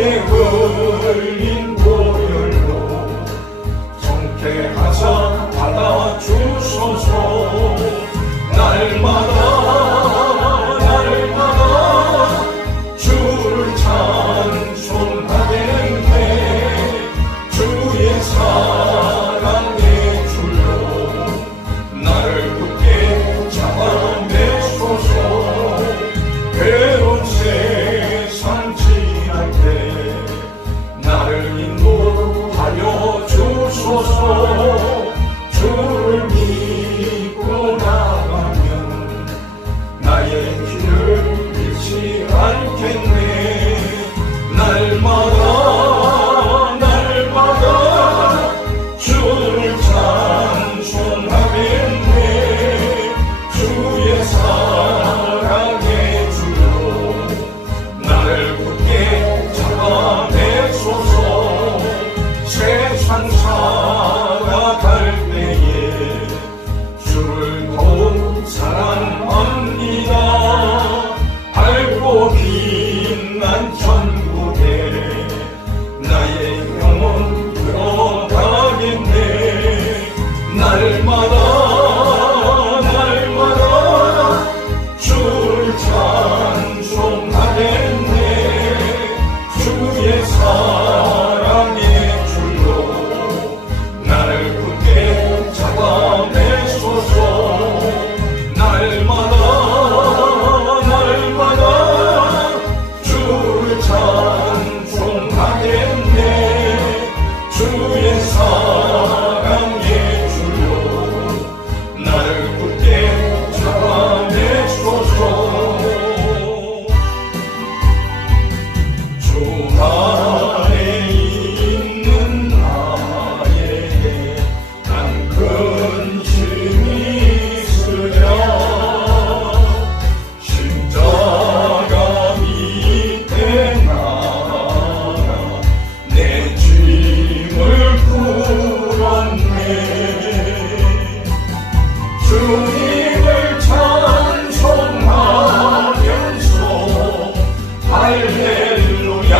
주의 흘린 보혈로 정케하사 받아주소서. 날마다 주를 찬송하겠네. 주의 사랑의 줄로 나를 굳게 잡아내소서. 괴로운 세상 지날 때 나를 인도하여 주소서. 주를 믿고 나가면 나의 길을 잃지 않겠네. 날마다 주를 찬송하겠네. 주의 사랑의 줄로 나를 굳게 잡아내소서. 세상 살아갈 때에 주를 더욱 사랑합니다. 밝고 빛난 천국에 나의 영혼 들어가겠네. 날마다 주를 찬송하겠네. 주의 사랑의 줄로 나를 굳게 잡아내소서. 날마다 주를 찬송하겠네. 주의 사랑의 줄로 나를 굳게 잡아내소서. 주 안에 있는 나에게 난 근심이 있으랴. 십자가 밑에 나가 내 짐을 풀었네. 주님을 찬송하면서 할렐루야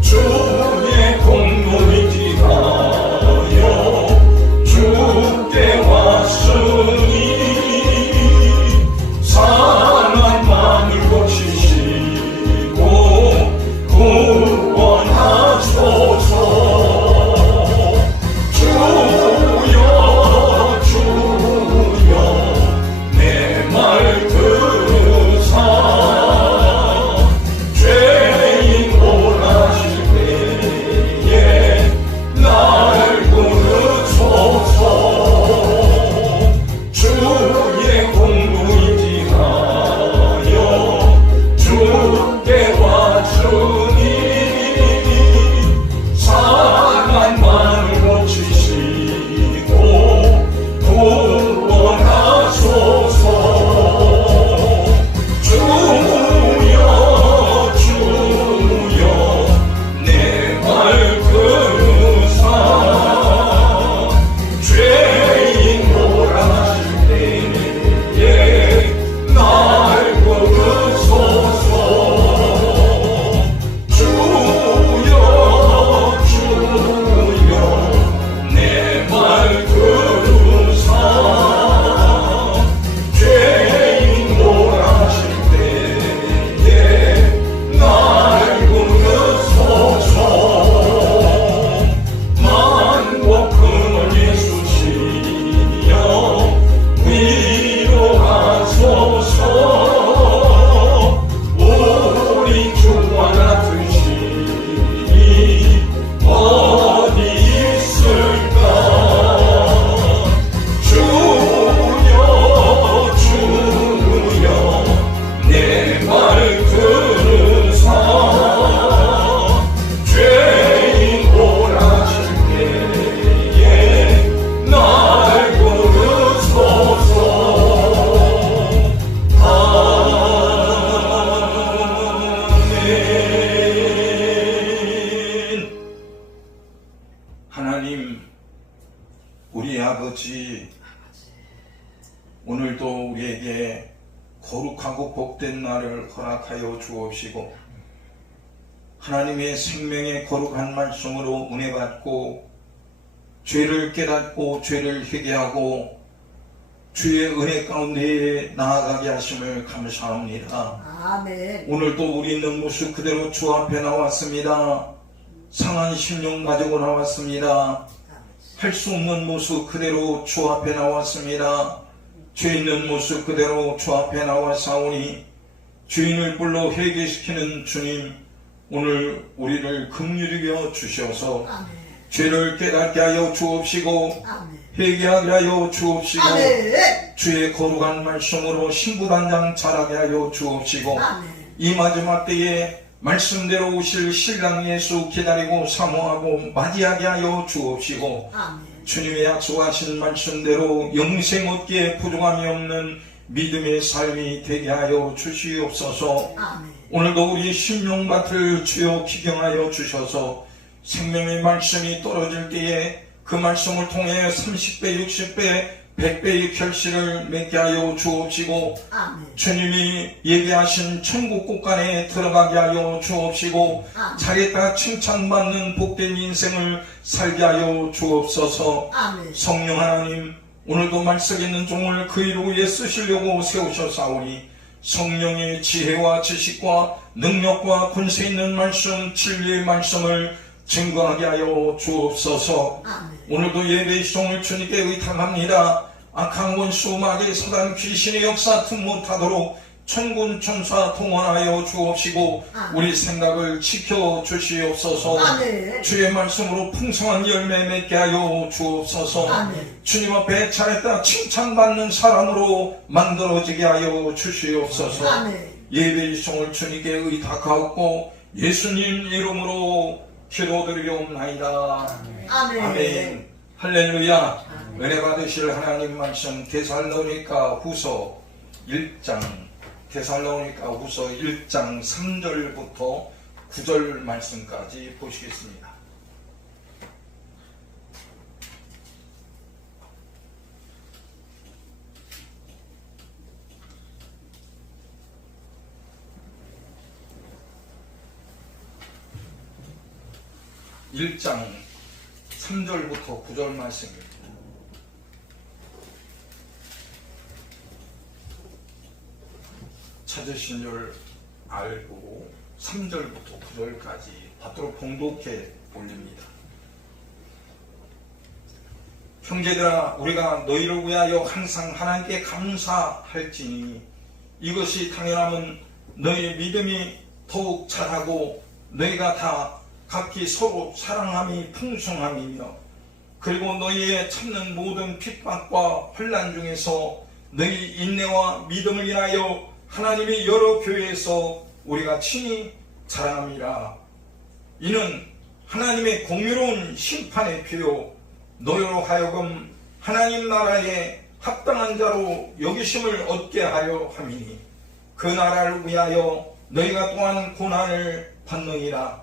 주의 공로를 기하여 주께 왔으니 상한 마음을 고치시고 구원하소서. 우리 아버지, 오늘도 우리에게 거룩하고 복된 날을 허락하여 주옵시고 하나님의 생명의 거룩한 말씀으로 은혜 받고 죄를 깨닫고 죄를 회개하고 주의 은혜 가운데 나아가게 하심을 감사합니다. 아멘. 오늘도 우리 있는 모습 그대로 주 앞에 나왔습니다. 상한 심령 가지고 나왔습니다. 할 수 없는 모습 그대로 주 앞에 나왔습니다. 죄 있는 모습 그대로 주 앞에 나와사오니 주인을 불러 회개시키는 주님, 오늘 우리를 긍휼히 여겨 주셔서 아멘. 죄를 깨닫게 하여 주옵시고 아멘. 회개하게 하여 주옵시고 아멘. 주의 거룩한 말씀으로 신부단장 자라게 하여 주옵시고 아멘. 이 마지막 때에 말씀대로 오실 신랑 예수 기다리고 사모하고 맞이하게 하여 주옵시고 아멘. 주님의 약속하신 말씀대로 영생 얻기에 부족함이 없는 믿음의 삶이 되게 하여 주시옵소서. 아멘. 오늘도 우리 심령밭을 주여 기경하여 주셔서 생명의 말씀이 떨어질 때에 그 말씀을 통해 30배, 60배, 100배의 결실을 맺게 하여 주옵시고 아멘. 주님이 예비하신 천국 곳간에 들어가게 하여 주옵시고 아멘. 잘했다 칭찬받는 복된 인생을 살게 하여 주옵소서. 아멘. 성령 하나님, 오늘도 말씀 있는 종을 그 일 위에 쓰시려고 세우셨사오니 성령의 지혜와 지식과 능력과 권세 있는 말씀, 진리의 말씀을 증거하게 하여 주옵소서. 아멘. 오늘도 예배의 시종을 주님께 의탁합니다. 악한 원수 마귀 사단 귀신의 역사 틈 못하도록 천군 천사 동원하여 주옵시고 아멘. 우리 생각을 지켜 주시옵소서. 아멘. 주의 말씀으로 풍성한 열매 맺게 하여 주옵소서. 아멘. 주님 앞에 잘했다 칭찬받는 사람으로 만들어지게 하여 주시옵소서. 아멘. 예배의 시종을 주님께 의탁하옵고 예수님 이름으로 기도드리옵나이다. 아멘. 아멘. 할렐루야. 은혜 받으실 하나님 말씀 데살로니가 후서 1장 3절부터 9절 말씀까지 보시겠습니다. 1장 3절부터 9절 말씀입니다. 찾으신 줄 알고 3절부터 9절까지 받도록 봉독해 올립니다. 형제들아, 우리가 너희를 위하여 항상 하나님께 감사할지니 이것이 당연함은 너희 믿음이 더욱 자라고 너희가 다 각기 서로 사랑함이 풍성함이며, 그리고 너희의 참는 모든 핍박과 환난 중에서 너희 인내와 믿음을 인하여 하나님이 여러 교회에서 우리가 친히 자랑함이라. 이는 하나님의 공의로운 심판의 표요 너희로 하여금 하나님 나라에 합당한 자로 여기심을 얻게 하려 함이니, 그 나라를 위하여 너희가 또한 고난을 받느니라.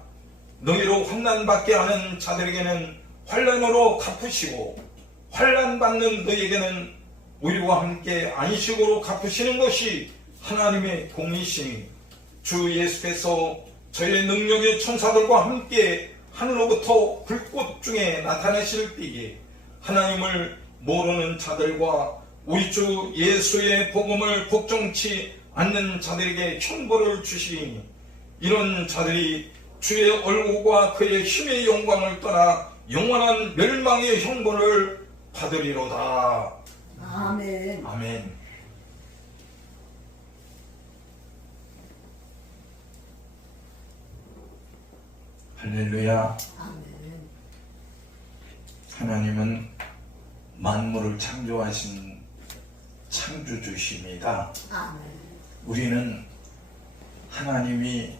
너희로 환난받게 하는 자들에게는 환난으로 갚으시고, 환난받는 너희에게는 우리와 함께 안식으로 갚으시는 것이 하나님의 공의시니, 주 예수께서 저희의 능력의 천사들과 함께 하늘로부터 불꽃 중에 나타내실 때에 하나님을 모르는 자들과 우리 주 예수의 복음을 복종치 않는 자들에게 형벌을 주시리니, 이런 자들이 주의 얼굴과 그의 힘의 영광을 떠나 영원한 멸망의 형벌을 받으리로다. 아멘. 아멘. 할렐루야. 아멘. 하나님은 만물을 창조하신 창조주십니다. 아멘. 우리는 하나님이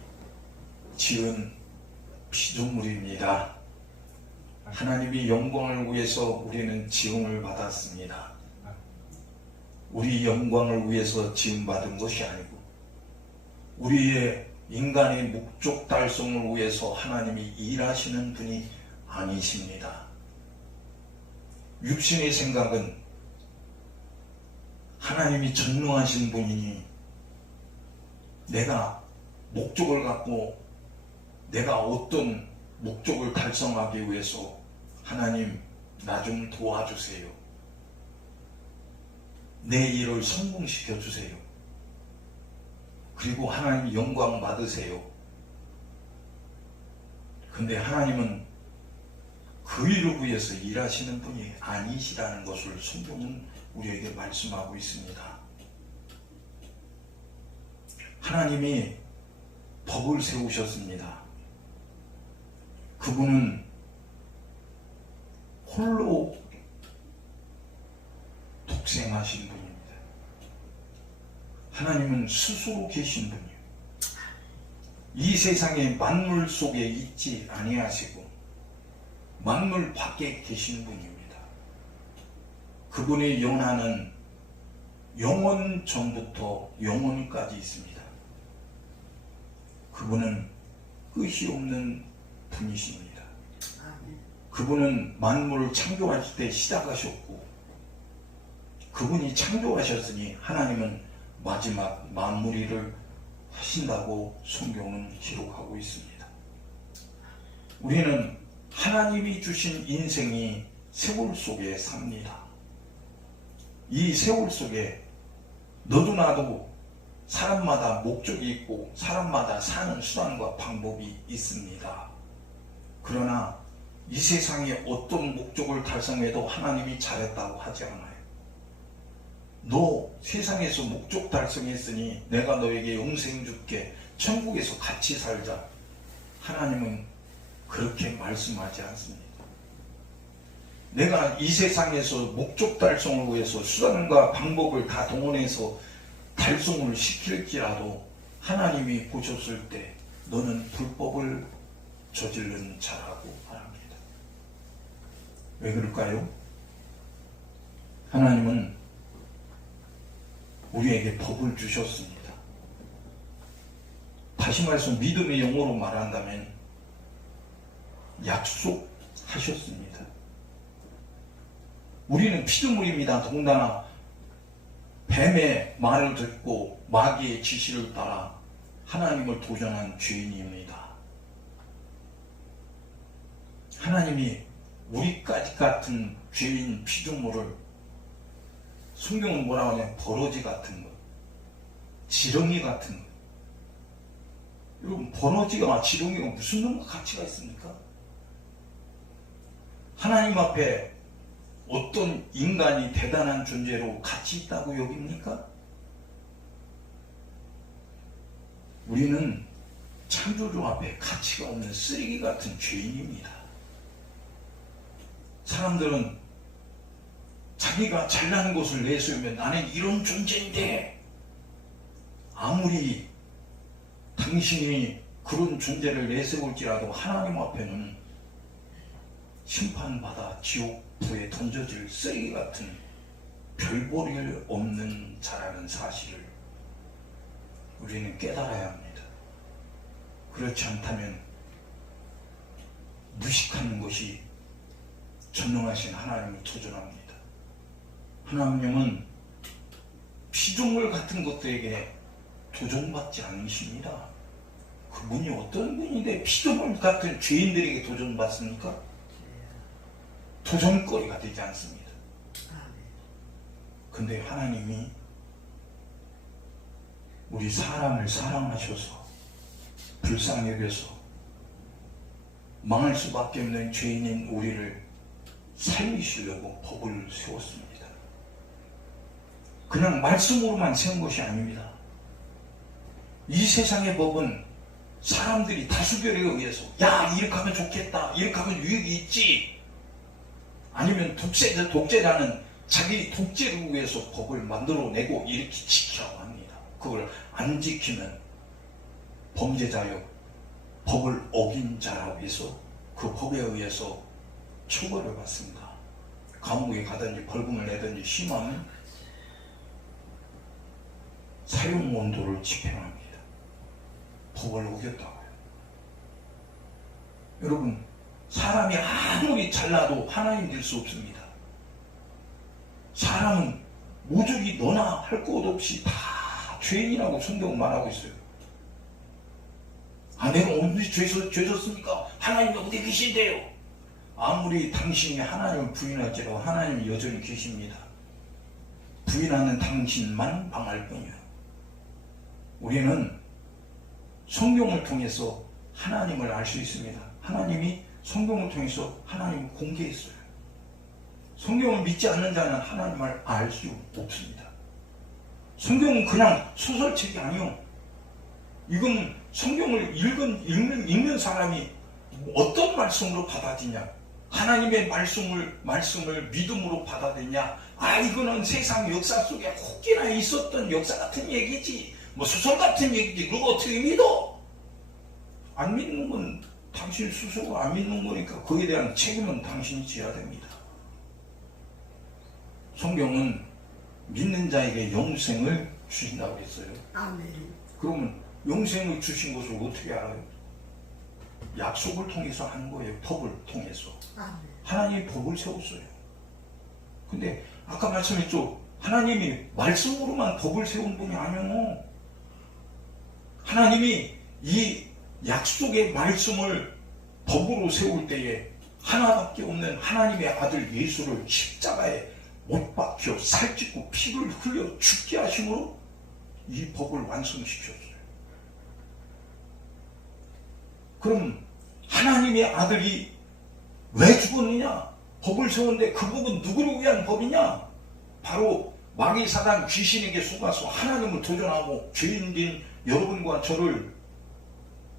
지은 피조물입니다. 하나님이 영광을 위해서 우리는 지음을 받았습니다. 우리 영광을 위해서 지음받은 것이 아니고 우리의 인간의 목적 달성을 위해서 하나님이 일하시는 분이 아니십니다. 육신의 생각은 하나님이 전능하신 분이니 내가 목적을 갖고 내가 어떤 목적을 달성하기 위해서 하나님 나 좀 도와주세요. 내 일을 성공시켜 주세요. 그리고 하나님 영광 받으세요. 근데 하나님은 그 일을 위해서 일하시는 분이 아니시라는 것을 성경은 우리에게 말씀하고 있습니다. 하나님이 법을 세우셨습니다. 그분은 홀로 독생하신 분입니다. 하나님은 스스로 계신 분이에요. 이 세상의 만물 속에 있지 아니하시고 만물 밖에 계신 분입니다. 그분의 연하는 영원 전부터 영원까지 있습니다. 그분은 끝이 없는 분이십니다. 그분은 만물을 창조하실 때 시작하셨고 그분이 창조하셨으니 하나님은 마지막 마무리를 하신다고 성경은 기록하고 있습니다. 우리는 하나님이 주신 인생이 세월 속에 삽니다. 이 세월 속에 너도 나도 사람마다 목적이 있고 사람마다 사는 수단과 방법이 있습니다. 그러나 이 세상에 어떤 목적을 달성해도 하나님이 잘했다고 하지 않아요. 너 세상에서 목적 달성했으니 내가 너에게 영생 줄게, 천국에서 같이 살자. 하나님은 그렇게 말씀하지 않습니다. 내가 이 세상에서 목적 달성을 위해서 수단과 방법을 다 동원해서 달성을 시킬지라도 하나님이 보셨을 때 너는 불법을 저지른 자라고 말합니다. 왜 그럴까요? 하나님은 우리에게 법을 주셨습니다. 다시 말해서 믿음의 용어로 말한다면 약속하셨습니다. 우리는 피조물입니다. 더군다나 뱀의 말을 듣고 마귀의 지시를 따라 하나님을 도전한 죄인입니다. 하나님이 우리까지 같은 죄인 피조물을 성경은 뭐라고 하냐, 버러지 같은 것, 지렁이 같은 것. 여러분, 버러지가 지렁이가 무슨 놈의 가치가 있습니까? 하나님 앞에 어떤 인간이 대단한 존재로 가치 있다고 여깁니까? 우리는 창조주 앞에 가치가 없는 쓰레기 같은 죄인입니다. 사람들은 자기가 잘난 것을 내세우면 나는 이런 존재인데, 아무리 당신이 그런 존재를 내세울지라도 하나님 앞에는 심판받아 지옥불에 던져질 쓰레기 같은 별볼일 없는 자라는 사실을 우리는 깨달아야 합니다. 그렇지 않다면 무식한 것이 전능하신 하나님을 도전합니다. 하나님은 피조물 같은 것들에게 도전받지 않으십니다. 그분이 어떤 분인데 피조물 같은 죄인들에게 도전받습니까? 도전거리가 되지 않습니다. 근데 하나님이 우리 사람을 사랑하셔서 불쌍히 여겨서 망할 수밖에 없는 죄인인 우리를 살리시려고 법을 세웠습니다. 그냥 말씀으로만 세운 것이 아닙니다. 이 세상의 법은 사람들이 다수결에 의해서 야, 이렇게 하면 좋겠다, 이렇게 하면 유익이 있지, 아니면 독재자는 자기 독재를 위해서 법을 만들어내고 이렇게 지키라고 합니다. 그걸 안 지키면 범죄자요, 법을 어긴 자라고 해서 그 법에 의해서 처벌을 받습니다. 감옥에 가든지 벌금을 내든지, 심하면 사형원도를 집행합니다. 법을 어겼다고요. 여러분, 사람이 아무리 잘나도 하나님 될 수 없습니다. 사람은 모조리 너나 할 것 없이 다 죄인이라고 성경은 말하고 있어요. 아, 내가 언제 죄 졌습니까? 하나님이 어디 계신데요? 아무리 당신이 하나님을 부인할지라도 하나님이 여전히 계십니다. 부인하는 당신만 망할 뿐이에요. 우리는 성경을 통해서 하나님을 알 수 있습니다. 하나님이 성경을 통해서 하나님을 공개했어요. 성경을 믿지 않는 자는 하나님을 알 수 없습니다. 성경은 그냥 소설책이 아니요. 이건 성경을 읽는 사람이 어떤 말씀으로 받아들이냐, 하나님의 말씀을 믿음으로 받아들이냐, 아, 이거는 세상 역사 속에 혹이나 있었던 역사 같은 얘기지, 뭐 소설 같은 얘기지, 그거 어떻게 믿어? 안 믿는 건 당신 스스로 안 믿는 거니까 거기에 대한 책임은 당신이 져야 됩니다. 성경은 믿는 자에게 영생을 주신다고 했어요. 아멘. 그러면 영생을 주신 것을 어떻게 알아요? 약속을 통해서 하는 거예요. 법을 통해서. 아멘. 하나님이 법을 세웠어요. 근데 아까 말씀했죠. 하나님이 말씀으로만 법을 세운 분이 아니요. 하나님이 이 약속의 말씀을 법으로 세울 때에 하나밖에 없는 하나님의 아들 예수를 십자가에 못 박혀 살찌고 피를 흘려 죽게 하심으로 이 법을 완성시켰어요. 그럼 하나님의 아들이 왜 죽었느냐? 법을 세웠는데 그 법은 누구를 위한 법이냐? 바로 마귀 사단 귀신에게 속아서 하나님을 도전하고 죄인된 여러분과 저를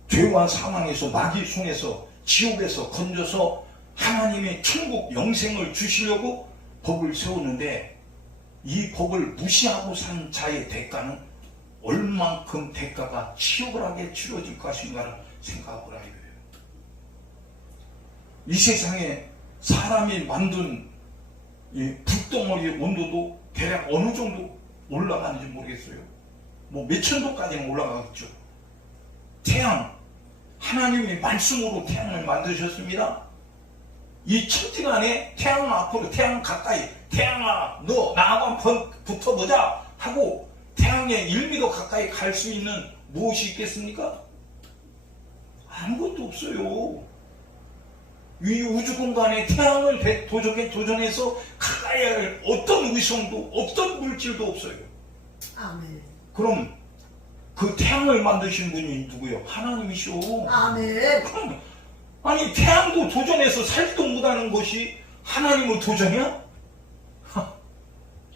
죄와 사망에서 마귀 손에서 지옥에서 건져서 하나님의 천국 영생을 주시려고 법을 세웠는데, 이 법을 무시하고 산 자의 대가는 얼만큼 대가가 치열하게 치러질 것인가를 생각을 하여야 해요. 이 세상에 사람이 만든 이 불덩어리의 온도도 대략 어느 정도 올라가는지 모르겠어요. 뭐 몇천 도까지는 올라가겠죠. 태양, 하나님이 말씀으로 태양을 만드셨습니다. 이 천지간에 태양 앞으로, 태양 가까이, 태양아 너 나하고 한번 붙어보자 하고 태양에 1m 가까이 갈 수 있는 무엇이 있겠습니까? 아무것도 없어요. 이 우주 공간에 태양을 도전해서 가야 할 어떤 위성도 어떤 물질도 없어요. 아멘. 그럼 그 태양을 만드신 분이 누구요? 하나님이시오. 아멘. 그럼 아니 태양도 도전해서 살지도 못하는 것이 하나님을 도전이야?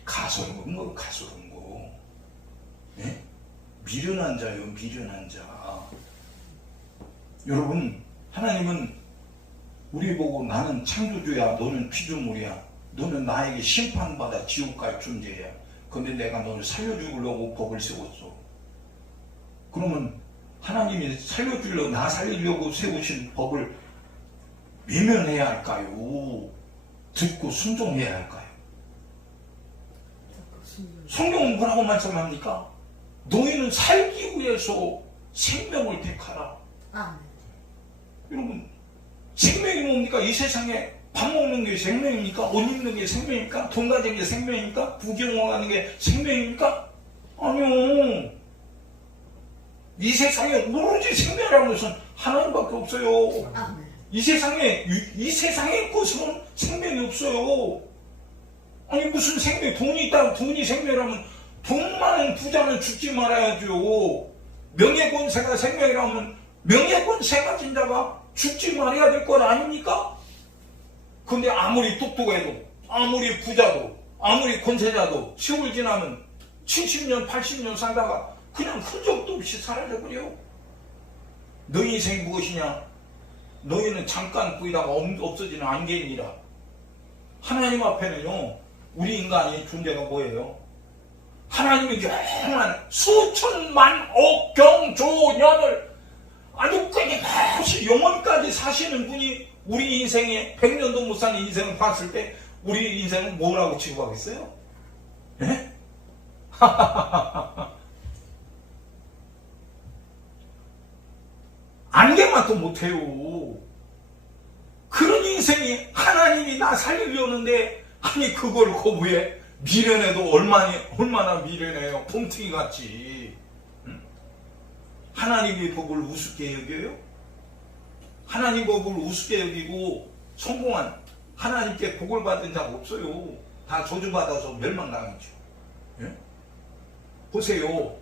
가소로운 거 가소로운 거. 예? 미련한 자요 미련한 자. 여러분 하나님은 우리 보고 나는 창조주야 너는 피조물이야 너는 나에게 심판받아 지옥 갈 존재야. 근데 내가 너를 살려주려고 법을 세웠어. 그러면 하나님이 살려주려고 나 살리려고 세우신 법을 외면해야 할까요? 듣고 순종해야 할까요? 성경은 뭐라고 말씀합니까? 너희는 살기 위해서 생명을 택하라. 아멘. 여러분 생명이 뭡니까? 이 세상에 밥 먹는 게 생명입니까? 옷 입는 게 생명입니까? 돈 가진 게 생명입니까? 구경하는 게 생명입니까? 아니요. 이 세상에 오로지 생명이라는 것은 하나님밖에 없어요. 아멘. 이 세상의 것은 생명이 없어요. 아니 무슨 생명? 돈이 있다 돈이 생명이라면 돈 많은 부자는 죽지 말아야죠. 명예권세가 생명이라면 명예권세 가진 자가 죽지 말아야 될 것 아닙니까? 근데 아무리 똑똑해도 아무리 부자도 아무리 권세자도 세월 지나면 70년 80년 살다가 그냥 흔적도 없이 사라져버려. 너희 인생이 무엇이냐? 너희는 잠깐 보이다가 없어지는 안개이니라. 하나님 앞에는요 우리 인간의 존재가 뭐예요? 하나님이 영원한 수천만 억 경조년을 아주 끊임없이 영원까지 사시는 분이 우리 인생에 100년도 못 사는 인생을 봤을 때 우리 인생은 뭐라고 취급하겠어요? 예? 안개만도 못해요. 그런 인생이 하나님이 나 살리려는데 아니 그걸 거부해? 미련해도 얼마나 미련해요. 봄퉁이 같이. 응? 하나님의 법을 우습게 여겨요? 하나님 법을 우습게 여기고 성공한 하나님께 복을 받은 자가 없어요. 다 저주받아서 멸망당했죠. 예? 보세요.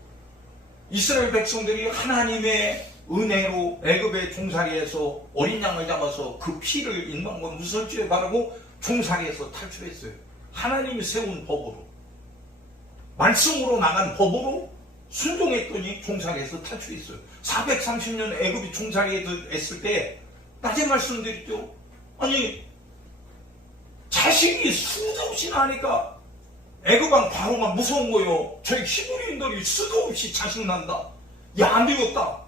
이스라엘 백성들이 하나님의 은혜로 애굽의 종살이에서 어린 양을 잡아서 그 피를 인방과 무설주에 바르고 종살이에서 탈출했어요. 하나님이 세운 법으로 말씀으로 나간 법으로 순종했더니 종살이에서 탈출했어요. 430년 애굽이 종살이에 했을 때 낮에 말씀드렸죠. 아니 자식이 수도 없이 나니까 애굽왕 바로가 무서운 거예요. 저희 히브리인들이 수도 없이 자식 난다. 야 안 되겠다.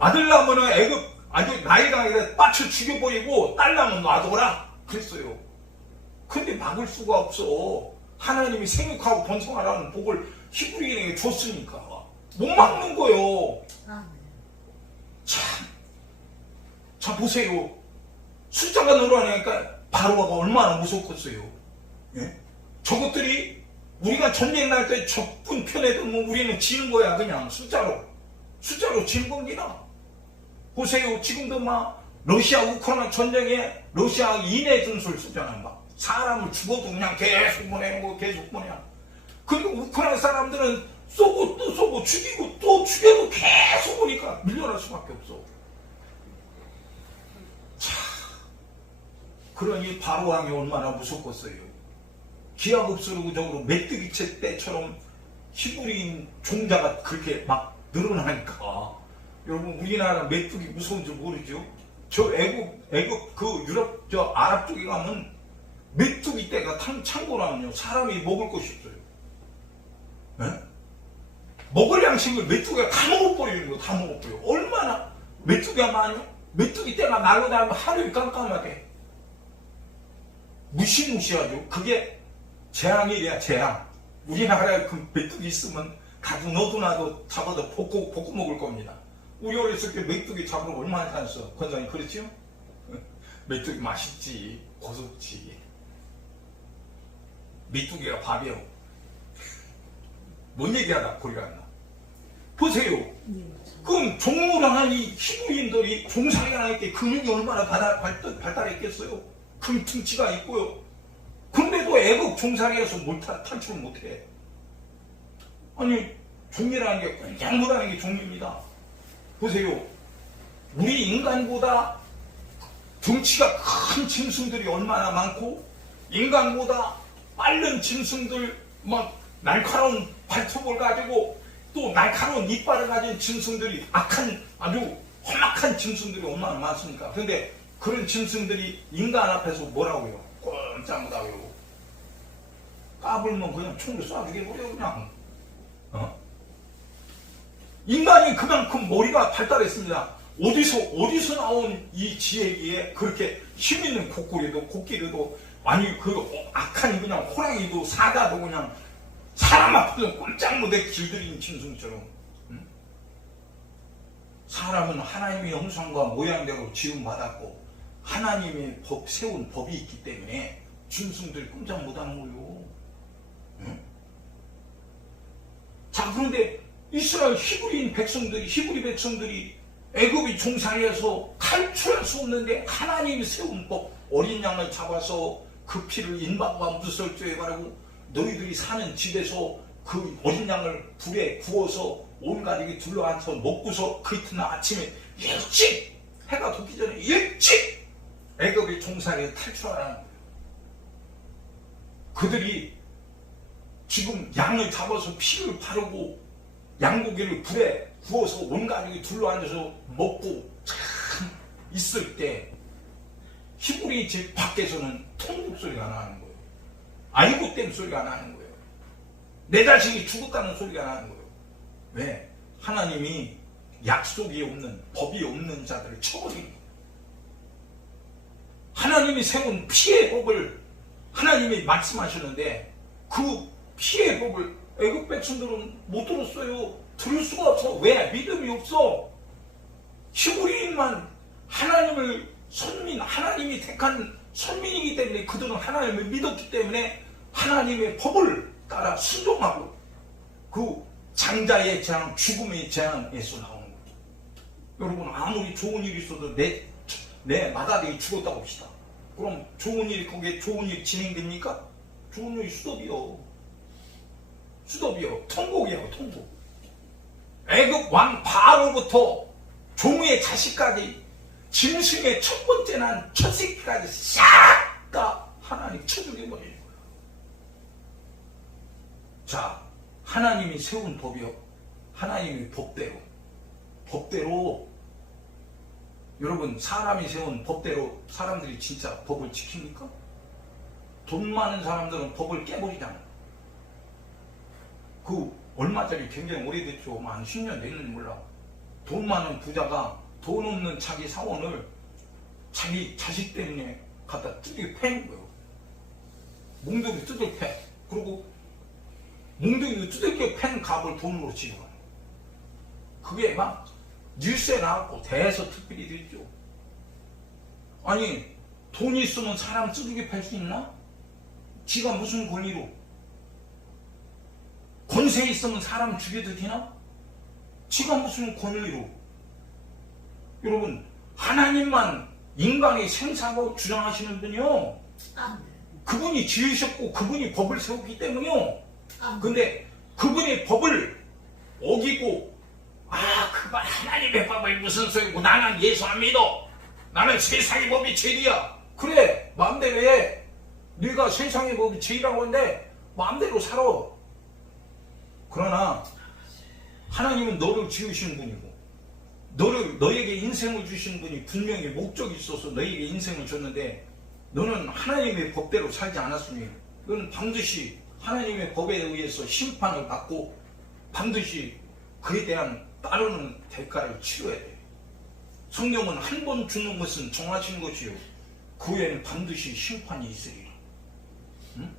아들 낳으면 애굽 아주 나이가 아니라 빠쳐 죽여버리고 딸 낳으면 놔둬라 그랬어요. 근데 막을 수가 없어. 하나님이 생육하고 번성하라는 복을 히브리인에게 줬으니까 못 막는 거예요. 자 보세요. 숫자가 늘어나니까 바로가 얼마나 무섭겠어요. 예? 저것들이 우리가 전쟁 날 때 적군 편에 들면 우리는 지는 거야. 그냥 숫자로 지는 겁니다. 보세요. 지금도 막 러시아 우크라이나 전쟁에 러시아 인해 증설 쓰잖아. 막 사람을 죽어도 그냥 계속 보내는 거 계속 보내. 근데 우크라이나 사람들은 쏘고 또 쏘고 죽이고 또 죽여도 계속 오니까 밀려날 수밖에 없어. 자, 그러니 바로 왕이 얼마나 무섭겠어요. 기하급수적으로 메뚜기채 때처럼 히브리인 종자가 그렇게 막 늘어나니까 여러분 우리나라 메뚜기 무서운 줄 모르죠? 저 애굽 그 유럽 저 아랍 쪽에 가면 메뚜기 떼가 창고라면요 사람이 먹을 것이 없어요. 네? 먹을 양식을 메뚜기가 다 먹어버리는 거 다 먹어버려요. 얼마나 메뚜기가 많아요? 메뚜기 떼가 날아다니면 하루에 깜깜하게 무시무시하죠. 그게 재앙이래야 재앙. 우리나라에 그 메뚜기 있으면 가도 너도 나도 잡아서 볶고 먹을 겁니다. 우리 어렸을 때 메뚜기 잡으러 얼마나 다녔어. 권장님 그렇죠? 메뚜기 맛있지 고소지. 메뚜기가 밥이요. 뭔 얘기하다 거리가 안 나. 보세요. 그럼 종무랑한 이 히브리인들이 종살이라는 게 근육이 얼마나 발달했겠어요? 큰 등치가 있고요. 근데도 애국 종살이에서 탈출을 못해. 아니, 종이라는 게 꽁냥무라는 게 종입니다. 보세요. 우리 인간보다 등치가 큰 짐승들이 얼마나 많고, 인간보다 빠른 짐승들, 막 날카로운 발톱을 가지고 또 날카로운 이빨을 가진 짐승들이 아주 험악한 짐승들이 얼마나 많습니까? 그런데 그런 짐승들이 인간 앞에서 뭐라고 해요? 꼼짝 못하고 까불면 그냥 총으로 쏴주게 버려 그냥. 인간이 그만큼 머리가 발달했습니다. 어디서 나온 이 지혜기에 그렇게 힘있는 코끼리도 아니 그 악한 그냥 호랑이도 사자도 그냥 사람 앞에서 꼼짝 못해 길들이는 짐승처럼. 사람은 하나님의 형상과 모양대로 지음받았고 하나님의 세운 법이 있기 때문에 짐승들이 꼼짝 못하는 거예요. 자, 그런데 이스라엘 히브리 백성들이 애굽의 종살이에서 탈출할 수 없는데 하나님이 세운 법, 어린 양을 잡아서 그 피를 인방과 무설주에 바르고 너희들이 사는 집에서 그 어린 양을 불에 구워서 온 가족이 둘러앉아서 먹고서 그 이튿날 아침에 일찍 해가 돋기 전에 일찍 애굽의 종살이에서 탈출하라는 거예요. 그들이 지금 양을 잡아서 피를 바르고 양고기를 불에 구워서 온 가족이 둘러앉아서 먹고 참 있을 때 히브리 집 밖에서는 통곡 소리가 나는 거예요. 아이고 땜 소리가 나는 거예요. 내 자식이 죽었다는 소리가 나는 거예요. 왜? 하나님이 약속이 없는, 법이 없는 자들을 쳐버리는 거예요. 하나님이 세운 피의 법을 하나님이 말씀하셨는데 그 피의 법을 애국 백성들은 못 들었어요. 들을 수가 없어. 왜? 믿음이 없어. 히브리인만 하나님이 택한 선민이기 때문에 그들은 하나님을 믿었기 때문에 하나님의 법을 따라 순종하고 그 장자의 재앙, 죽음의 재앙에서 나오는 거예요. 여러분, 아무리 좋은 일이 있어도 내 맏아들이 죽었다고 합시다. 그럼 거기에 좋은 일이 진행됩니까? 좋은 일이 수dob이요. 통곡이에요, 통곡. 애굽 왕 바로부터 종의 자식까지 짐승의 첫 번째 난 첫 새끼까지 싹 다 하나님 쳐죽여버리는 거예요. 자, 하나님이 세운 법이요. 하나님의 법대로 여러분, 사람이 세운 법대로 사람들이 진짜 법을 지킵니까? 돈 많은 사람들은 법을 깨버리잖아요. 그 얼마짜리 굉장히 오래됐죠. 한 10년 됐는지 몰라. 돈 많은 부자가 돈 없는 자기 사원을 자기 자식 때문에 갖다 두들겨 패는 거예요. 몽둥이 두들겨 패. 그리고 몽둥이 두들겨 팬 값을 돈으로 지급하는 거예요. 그게 막 뉴스에 나왔고 대서특필이 됐죠. 아니, 돈 있으면 사람 두들겨 팰 수 있나? 지가 무슨 권리로? 권세 있으면 사람 죽여도 되나? 지가 무슨 권리로? 여러분, 하나님만 인간의 생사고 주장하시는 분이요. 그분이 지으셨고 그분이 법을 세웠기 때문이요. 근데 그분의 법을 어기고 그만 하나님의 법을 무슨 소리고 나는 예수 안 믿어. 나는 세상의 법이 죄이야. 그래, 마음대로 해. 네가 세상의 법이 죄라고 하는데 마음대로 살아. 그러나 하나님은 너를 지으신 분이고 너에게 인생을 주신 분이 분명히 목적이 있어서 너에게 인생을 줬는데 너는 하나님의 법대로 살지 않았으니 너는 반드시 하나님의 법에 의해서 심판을 받고 반드시 그에 대한 따르는 대가를 치러야 돼. 성경은 한 번 죽는 것은 정하신 것이요 그 후에는 반드시 심판이 있으리라. 응?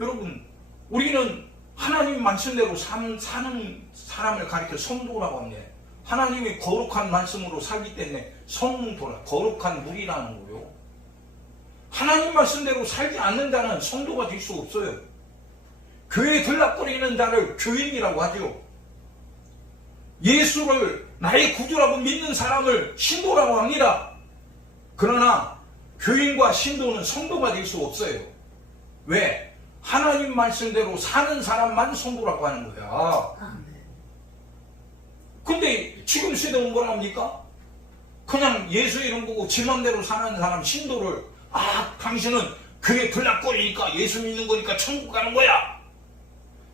여러분, 우리는 하나님 말씀대로 사는 사람을 가리켜 성도라고 합니다. 하나님의 거룩한 말씀으로 살기 때문에 성도라, 거룩한 물이라는 거예요. 하나님 말씀대로 살지 않는 자는 성도가 될 수 없어요. 교회에 들락거리는 자를 교인이라고 하죠. 예수를 나의 구주라고 믿는 사람을 신도라고 합니다. 그러나 교인과 신도는 성도가 될 수 없어요. 왜? 하나님 말씀대로 사는 사람만 성도라고 하는 거야. 아멘. 근데 지금 시대는 뭐랍니까? 그냥 예수 이름 보고 지 맘대로 사는 사람 신도를, 당신은 교회 들락거리니까 예수 믿는 거니까 천국 가는 거야.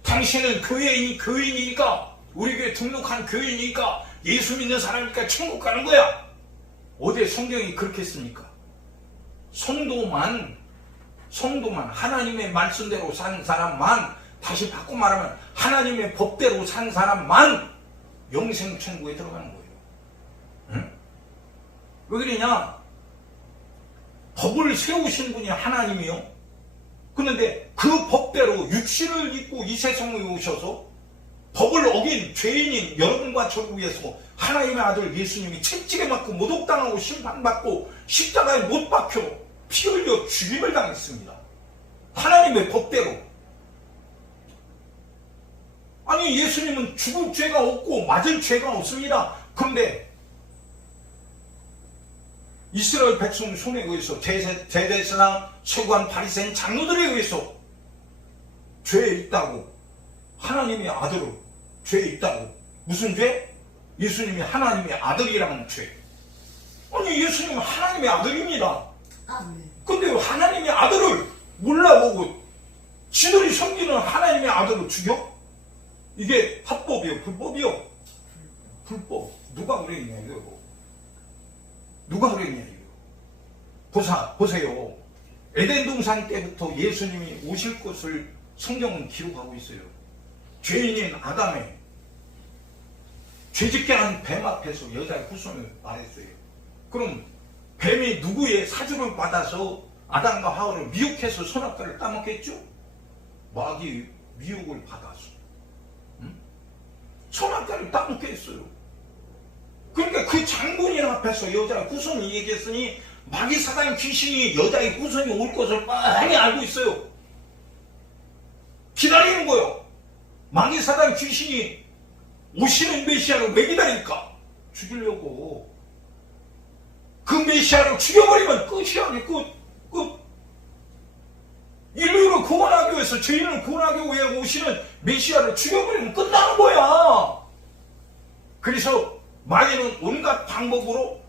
당신은 교인이니까 우리 교회 등록한 교인이니까 예수 믿는 사람이니까 천국 가는 거야. 어디 성경이 그렇게 했습니까? 성도만 하나님의 말씀대로 산 사람만, 다시 바꿔 말하면 하나님의 법대로 산 사람만 영생 천국에 들어가는 거예요. 응? 왜 그러냐? 법을 세우신 분이 하나님이요. 그런데 그 법대로 육신을 입고 이 세상에 오셔서 법을 어긴 죄인인 여러분과 저를 위해서 하나님의 아들 예수님이 채찍에 맞고 모독당하고 심판받고 십자가에 못 박혀 피 흘려 죽임을 당했습니다. 하나님의 법대로. 아니, 예수님은 죽을 죄가 없고 맞을 죄가 없습니다. 그런데 이스라엘 백성 손에 의해서 대제사장, 서기관, 바리새인, 장로들에 의해서 죄에 있다고, 하나님의 아들을 죄에 있다고. 무슨 죄? 예수님이 하나님의 아들이라는 죄. 아니, 예수님은 하나님의 아들입니다. 아멘. 근데 하나님의 아들을 몰라보고 지들이 섬기는 하나님의 아들을 죽여? 이게 합법이요, 불법이요? 불법. 누가 그랬냐 이거. 누가 그랬냐 이거. 보세요. 에덴 동산 때부터 예수님이 오실 것을 성경은 기록하고 있어요. 죄인인 아담의 죄짓게 한 뱀 앞에서 여자의 후손을 말했어요. 그럼 뱀이 누구의 사주를 받아서 아담과 하와를 미혹해서 선악과를 따먹겠죠? 마귀의 미혹을 받아서 선악과를 따먹게 했어요. 그러니까 그 장본인 앞에서 여자의 후손이 얘기했으니 마귀 사단 귀신이 여자의 후손이 올 것을 뻔히 알고 있어요. 기다리는 거예요. 마귀 사단 귀신이 오시는 메시아를 왜 기다릴까? 죽이려고. 그 메시아를 죽여버리면 끝이야. 끝. 인류를 구원하기 위해서, 죄인을 구원하기 위해 오시는 메시아를 죽여버리면 끝나는 거야. 그래서 마귀는 온갖 방법으로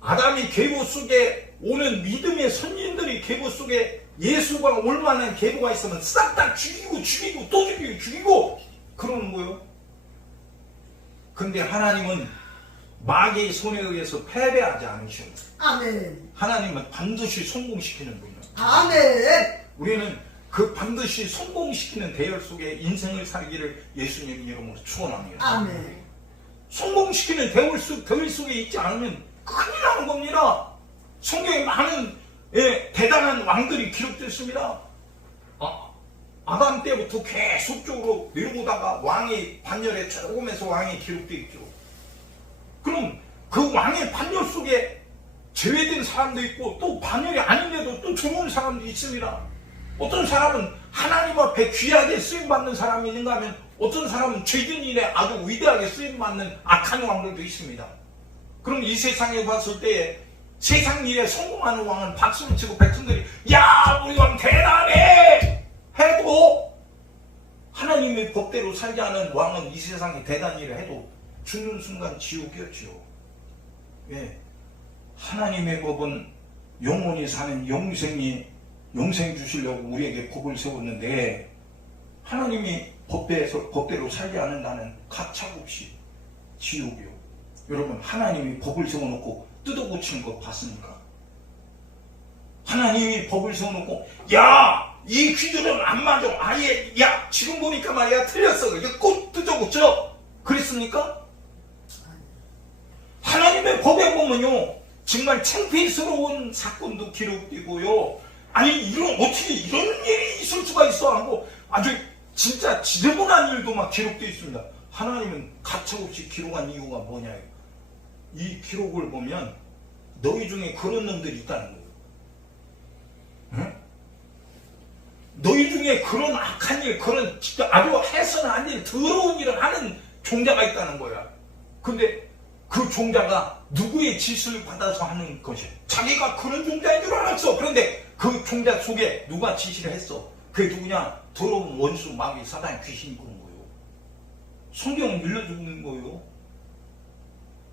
아담이 계보 속에 오는 믿음의 선진들이 계보 속에 예수가 올 만한 계보가 있으면 싹 다 죽이고 또 죽이고 그러는 거예요. 근데 하나님은 마귀의 손에 의해서 패배하지 않으셔요. 아멘. 하나님은 반드시 성공시키는 분이에요. 아멘. 우리는 그 반드시 성공시키는 대열 속에 인생을 살기를 예수님 이름으로 축원합니다. 아멘. 성공시키는 대열 속에 있지 않으면 큰일 나는 겁니다. 성경에 많은 대단한 왕들이 기록됐습니다. 아담 때부터 계속적으로 내려오다가 왕의 반열에 조금에서 왕이 기록되어 있죠. 그럼 그 왕의 반열 속에 제외된 사람도 있고 또 반열이 아닌데도 또 들어온 사람도 있습니다. 어떤 사람은 하나님 앞에 귀하게 쓰임받는 사람이 있는가 하면 어떤 사람은 죄진 일에 아주 위대하게 쓰임받는 악한 왕들도 있습니다. 그럼 이 세상에 봤을 때 세상 일에 성공하는 왕은 박수를 치고 백성들이 야 우리 왕 대단해 해도 하나님의 법대로 살지 않은 왕은 이 세상에 대단한 일을 해도 죽는 순간 지옥이었지요. 예. 하나님의 법은 영원히 사는 영생 주시려고 우리에게 법을 세웠는데 하나님이 법대로 살지 않은 나는 가차없이 지옥이요. 여러분 하나님이 법을 세워놓고 뜯어고치는 거 봤습니까? 하나님이 법을 세워놓고 야 이 퀴즈는 안 맞아. 아예 야 지금 보니까 말이야 틀렸어. 이거 꼭 뜯어고쳐. 그랬습니까? 하나님의 법에 보면요 정말 창피스러운 사건도 기록되고요. 아니 어떻게 이런 일이 있을 수가 있어 하고 아주 진짜 지저분한 일도 막 기록되어 있습니다. 하나님은 가차없이 기록한 이유가 뭐냐. 이 기록을 보면 너희 중에 그런 놈들이 있다는 거예요. 응? 너희 중에 그런 악한 일, 그런 아주 해서는 안 될 더러운 일을 하는 종자가 있다는 거야. 근데 그 종자가 누구의 지시를 받아서 하는 것이야. 자기가 그런 종자인 줄 알았어. 그런데 그 종자 속에 누가 지시를 했어. 그게 누구냐? 더러운 원수, 마귀, 사단, 귀신이 그런 거예요. 성경은 밀려주는 거예요.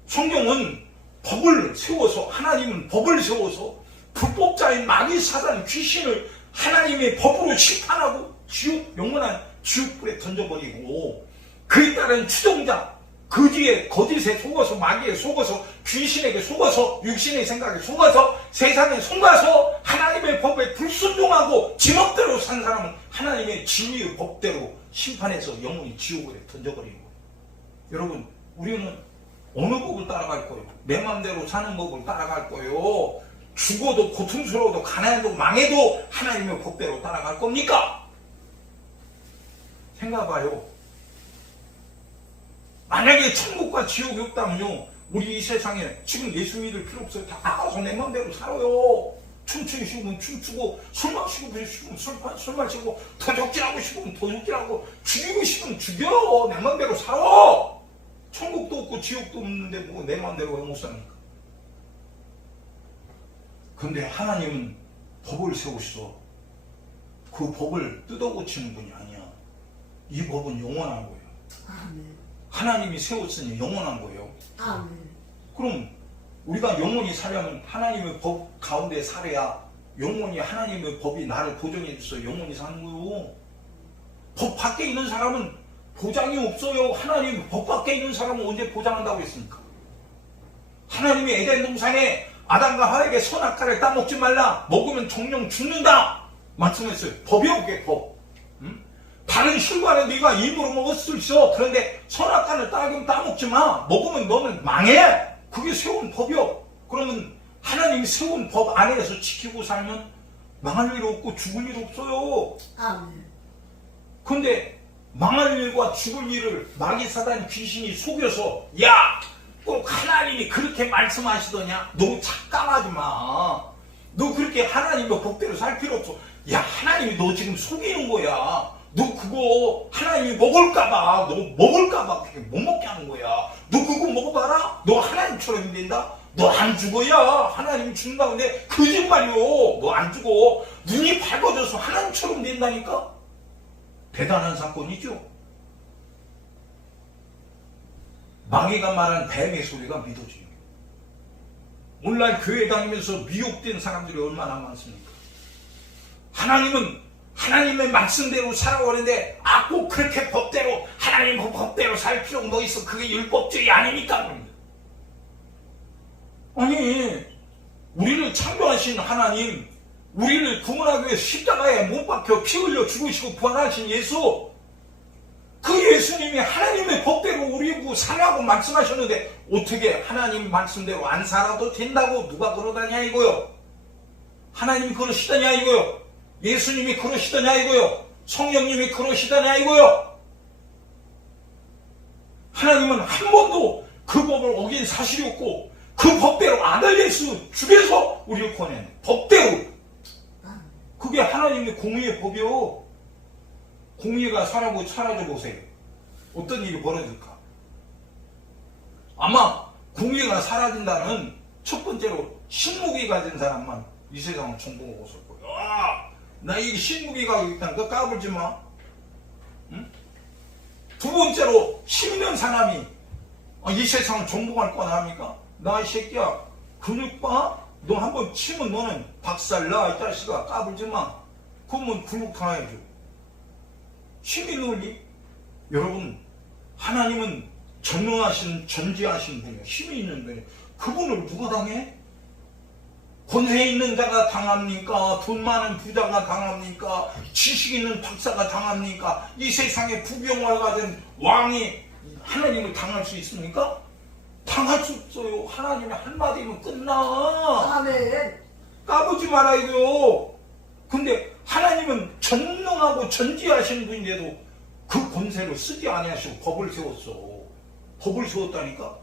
성경은 법을 세워서, 하나님은 법을 세워서 불법자인 마귀, 사단, 귀신을 하나님의 법으로 심판하고 지옥, 영원한 지옥불에 던져버리고, 그에 따른 추종자, 그 뒤에 거짓에 속아서, 마귀에 속아서, 귀신에게 속아서, 육신의 생각에 속아서, 세상에 속아서 하나님의 법에 불순종하고 지멋대로 산 사람은 하나님의 진리의 법대로 심판해서 영원히 지옥에 던져버리는 거예요. 여러분, 우리는 어느 법을 따라갈 거예요? 내 마음대로 사는 법을 따라갈 거예요? 죽어도 고통스러워도 가난해도 망해도 하나님의 법대로 따라갈 겁니까? 생각해봐요. 만약에 천국과 지옥이 없다면요, 우리 이 세상에 지금 예수 믿을 필요 없어요. 다 나가서 내 마음대로 살아요. 춤추기 싫으면 춤추고, 술 마시고 싶으면 술 마시고, 도적질하고 싶으면 도적질하고, 죽이고 싶으면 죽여. 내 마음대로 살아. 천국도 없고 지옥도 없는데 뭐 내 마음대로 왜 못 삽니까? 근데 하나님은 법을 세우시어. 그 법을 뜯어고치는 분이 아니야. 이 법은 영원한 거예요. 아멘. 하나님이 세웠으니 영원한 거예요. 아멘. 그럼 우리가 영원히 살려면 하나님의 법 가운데 살아야 영원히 하나님의 법이 나를 보존해 줘서 영원히 사는 거예요. 법 밖에 있는 사람은 보장이 없어요. 하나님 법 밖에 있는 사람은 언제 보장한다고 했습니까? 하나님이 에덴 동산에 아담과 하와에게 선악과를 따먹지 말라. 먹으면 정령 죽는다. 말씀했어요. 법이요, 그게 법. 다른 실과는 네가 입으로 먹을 수 있어. 그런데 선악과를 따먹지 마. 먹으면 너는 망해. 그게 세운 법이요. 그러면 하나님이 세운 법 안에서 지키고 살면 망할 일 없고 죽을 일 없어요. 아멘. 근데 망할 일과 죽을 일을 마귀, 사단, 귀신이 속여서, 야, 꼭 하나님이 그렇게 말씀하시더냐? 너 착각하지 마. 너 그렇게 하나님의 법대로 살 필요 없어. 야, 하나님이 너 지금 속이는 거야. 너 그거 하나님이 먹을까봐, 너 먹을까봐 그렇게 못 먹게 하는 거야. 너 그거 먹어봐라? 너 하나님처럼 된다? 너 안 죽어야 하나님이 죽는다. 근데 거짓말이요. 너 안 죽어. 눈이 밝아져서 하나님처럼 된다니까? 대단한 사건이죠. 마귀가 말한 뱀의 소리가 믿어져요. 오늘날 교회 다니면서 미혹된 사람들이 얼마나 많습니까? 하나님은 하나님의 말씀대로 살아오는데, 아, 꼭 그렇게 법대로, 하나님 법대로 살 필요가 뭐 있어? 그게 율법주의 아닙니까? 아니, 우리를 창조하신 하나님, 우리를 구원하기 위해 십자가에 못 박혀 피 흘려 죽으시고 부활하신 예수, 그 예수님이 하나님의 법대로 우리고 살라고 말씀하셨는데 어떻게 하나님 말씀대로 안 살아도 된다고 누가 그러다냐 이거요? 하나님이 그러시더냐 이거요? 예수님이 그러시더냐 이거요? 성령님이 그러시더냐 이거요? 하나님은 한 번도 그 법을 어긴 사실이 없고 그 법대로 아들 예수 죽여서 우리를 구원했네. 법대로. 그게 하나님의 공의의 법이요. 공의가 사라져 보세요. 어떤 일이 벌어질까? 아마 공의가 사라진다는 첫 번째로 신무기 가진 사람만 이 세상을 정복하고 있을 거예요. 아, 나 이 신무기가 있다니까 까불지 마. 응? 두 번째로 힘 있는 사람이 이 세상을 정복할 거나 합니까? 나 이 새끼야 근육 봐? 너 한번 치면 너는 박살나. 이 자식아 까불지 마. 그러면 굴욕당해야죠. 힘이 있는 리? 여러분, 하나님은 전능하신 전지하신 분이에요. 힘이 있는 분이에요. 그분을 누가 당해? 권세 있는 자가 당합니까? 돈 많은 부자가 당합니까? 지식 있는 박사가 당합니까? 이 세상에 부병을 가진 왕이 하나님을 당할 수 있습니까? 당할 수 없어요. 하나님의 한마디면 끝나. 아멘. 까부지 말아요. 근데 하나님은 전능하고 전지하신 분인데도 그 권세를 쓰지 아니하시고 법을 세웠어. 법을 세웠다니까?